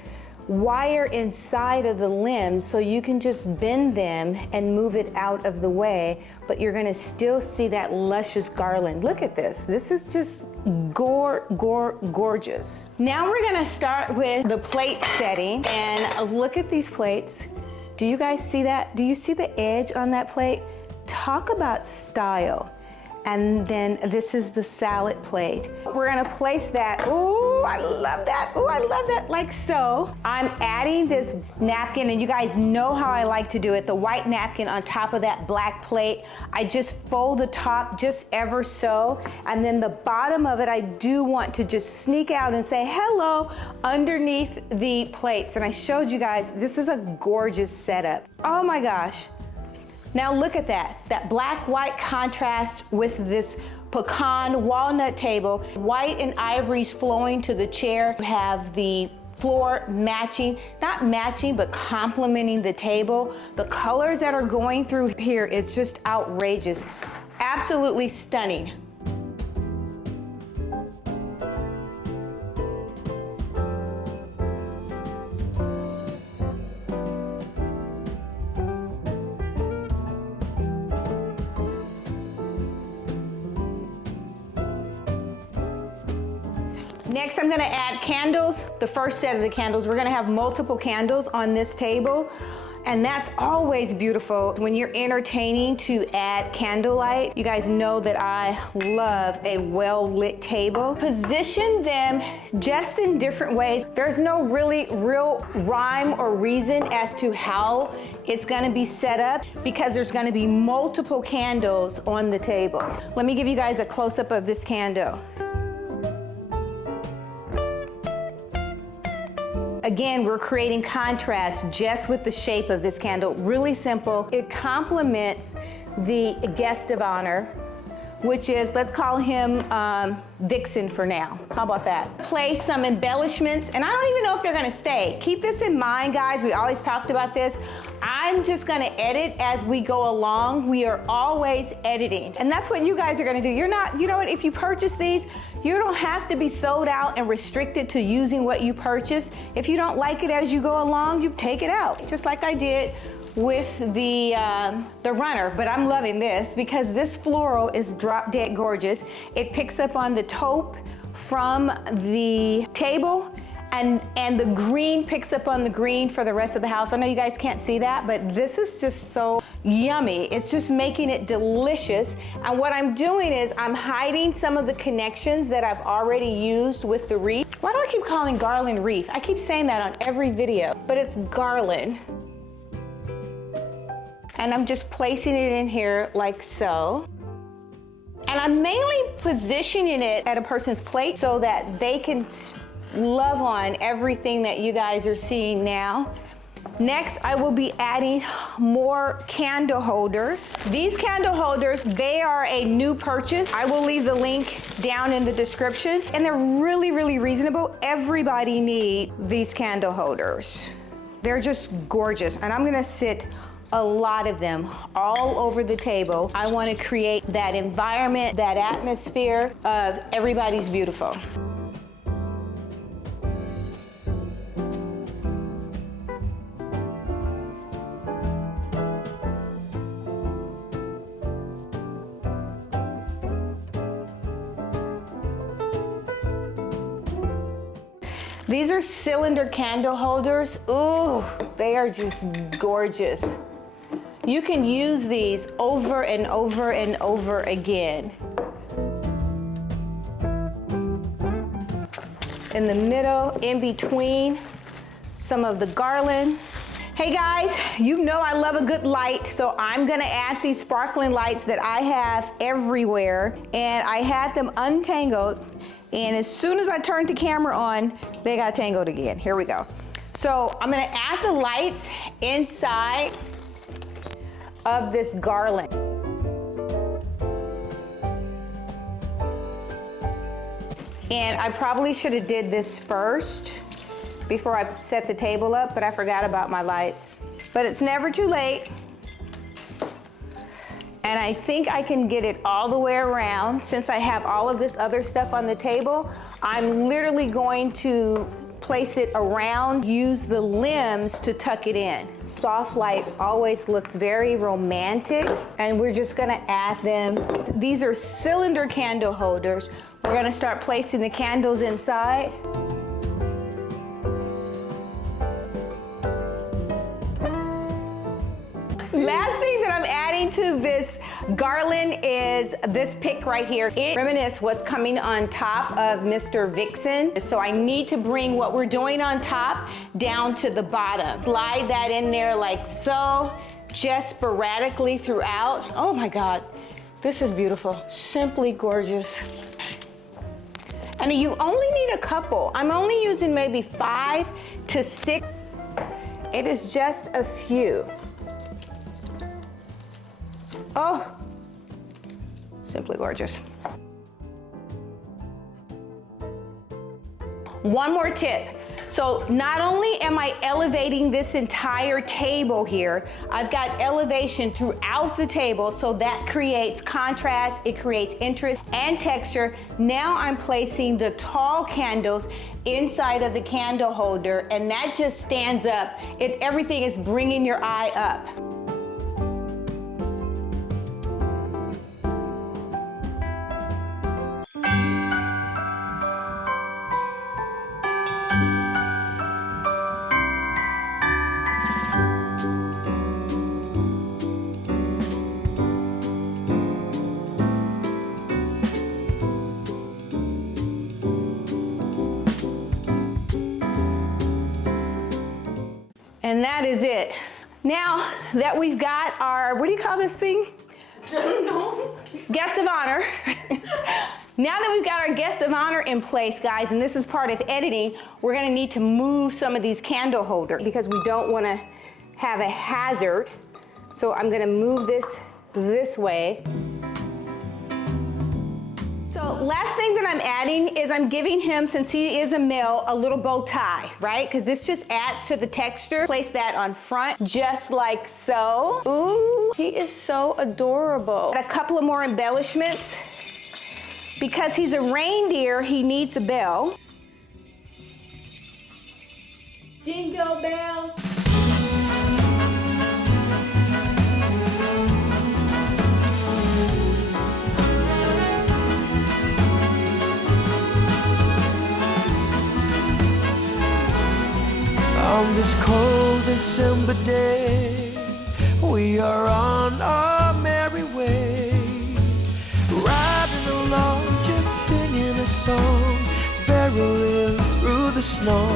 wire inside of the limbs, so you can just bend them and move it out of the way, but you're gonna still see that luscious garland. Look at this. This is just gorgeous. Now we're gonna start with the plate setting, and look at these plates. Do you guys see that? Do you see the edge on that plate? Talk about style. And then this is the salad plate. We're gonna place that. Ooh, I love that. Ooh, I love that, like so. I'm adding this napkin, and you guys know how I like to do it, the white napkin on top of that black plate. I just fold the top just ever so, and then the bottom of it, I do want to just sneak out and say hello underneath the plates. And I showed you guys, this is a gorgeous setup. Oh my gosh. Now look at that black-white contrast with this pecan walnut table. White and ivory's flowing to the chair. You have the floor matching, not matching, but complementing the table. The colors that are going through here is just outrageous. Absolutely stunning. Next, I'm gonna add candles. The first set of the candles, we're gonna have multiple candles on this table. And that's always beautiful when you're entertaining to add candlelight. You guys know that I love a well-lit table. Position them just in different ways. There's no real rhyme or reason as to how it's gonna be set up because there's gonna be multiple candles on the table. Let me give you guys a close-up of this candle. Again, we're creating contrast just with the shape of this candle. Really simple. It complements the guest of honor, which is, let's call him Vixen for now. How about that? Place some embellishments, and I don't even know if they're gonna stay. Keep this in mind, guys. We always talked about this. I'm just gonna edit as we go along. We are always editing. And that's what you guys are gonna do. You're not, you know what, if you purchase these, you don't have to be sold out and restricted to using what you purchased. If you don't like it as you go along, you take it out, just like I did with the runner. But I'm loving this because this floral is drop dead gorgeous. It picks up on the taupe from the table, and the green picks up on the green for the rest of the house. I know you guys can't see that, but this is just so yummy. It's just making it delicious. And what I'm doing is I'm hiding some of the connections that I've already used with the wreath. Why do I keep calling garland wreath? I keep saying that on every video, but it's garland. And I'm just placing it in here like so. And I'm mainly positioning it at a person's plate so that they can love on everything that you guys are seeing now. Next, I will be adding more candle holders. These candle holders, they are a new purchase. I will leave the link down in the description, and they're really, really reasonable. Everybody needs these candle holders. They're just gorgeous, and I'm gonna sit a lot of them all over the table. I want to create that environment, that atmosphere of everybody's beautiful. These are cylinder candle holders. Ooh, they are just gorgeous. You can use these over and over and over again. In the middle, in between some of the garland. Hey guys, you know I love a good light, so I'm gonna add these sparkling lights that I have everywhere, and I had them untangled, and as soon as I turned the camera on, they got tangled again. Here we go. So I'm gonna add the lights inside of this garland. And I probably should have did this first before I set the table up, but I forgot about my lights. But it's never too late. And I think I can get it all the way around. Since I have all of this other stuff on the table, I'm literally going to place it around, use the limbs to tuck it in. Soft light always looks very romantic, and we're just gonna add them. These are cylinder candle holders. We're gonna start placing the candles inside. Last thing that I'm adding to this garland is this pick right here. It reminisces what's coming on top of Mr. Vixen. So I need to bring what we're doing on top down to the bottom. Slide that in there like so, just sporadically throughout. Oh my God, this is beautiful. Simply gorgeous. And you only need a couple. I'm only using maybe 5 to 6. It is just a few. Oh, simply gorgeous. One more tip. So not only am I elevating this entire table here, I've got elevation throughout the table, so that creates contrast, it creates interest and texture. Now I'm placing the tall candles inside of the candle holder, and that just stands up. Everything is bringing your eye up. And that is it. Now that we've got our, what do you call this thing? I don't know. Guest of honor. Now that we've got our guest of honor in place, guys, and this is part of editing, we're gonna need to move some of these candle holders because we don't wanna have a hazard. So I'm gonna move this way. So last thing that I'm adding is I'm giving him, since he is a male, a little bow tie, right? Because this just adds to the texture. Place that on front, just like so. Ooh, he is so adorable. Add a couple of more embellishments. Because he's a reindeer, he needs a bell. Jingle bells. On this cold December day, we are on our merry way, riding along, just singing a song, barreling through the snow.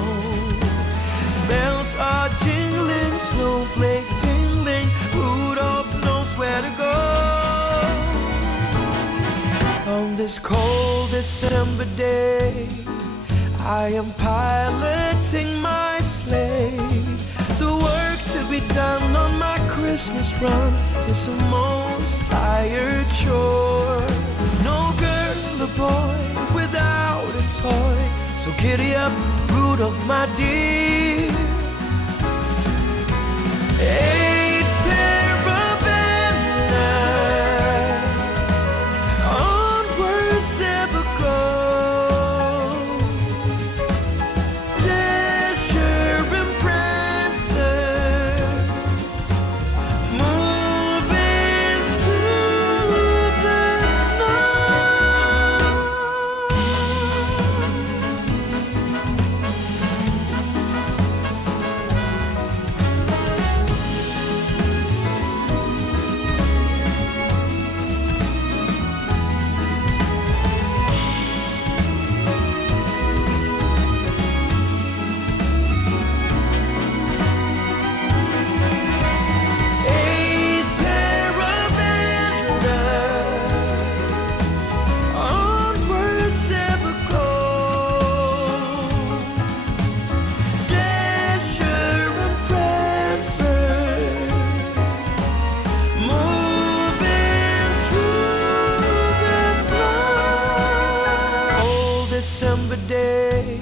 Bells are jingling, snowflakes tingling, Rudolph knows where to go. On this cold December day, I am piloting my sleigh. The work to be done on my Christmas run is the most tired chore. No girl or boy without a toy, so giddy up, Rudolph, my dear. 8 pair of antennae, onwards ever go. December day,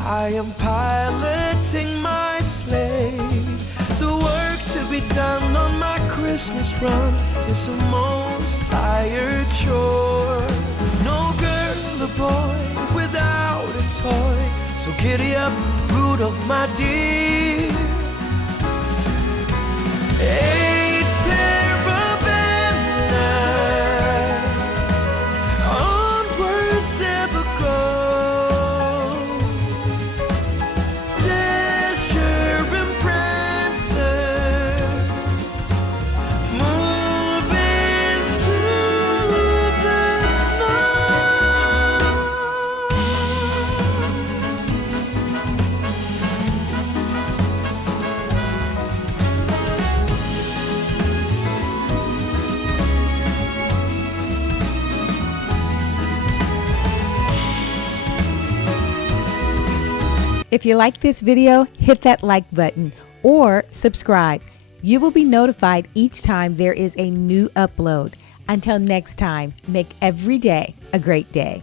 I am piloting my sleigh. The work to be done on my Christmas run is the most tired chore. No girl or boy without a toy, so giddy up, Rudolph, my dear. 8 pair of antennae, onwards ever go. Dasher and Prancer, moving through the snow. If you like this video, hit that like button or subscribe. You will be notified each time there is a new upload. Until next time, make every day a great day.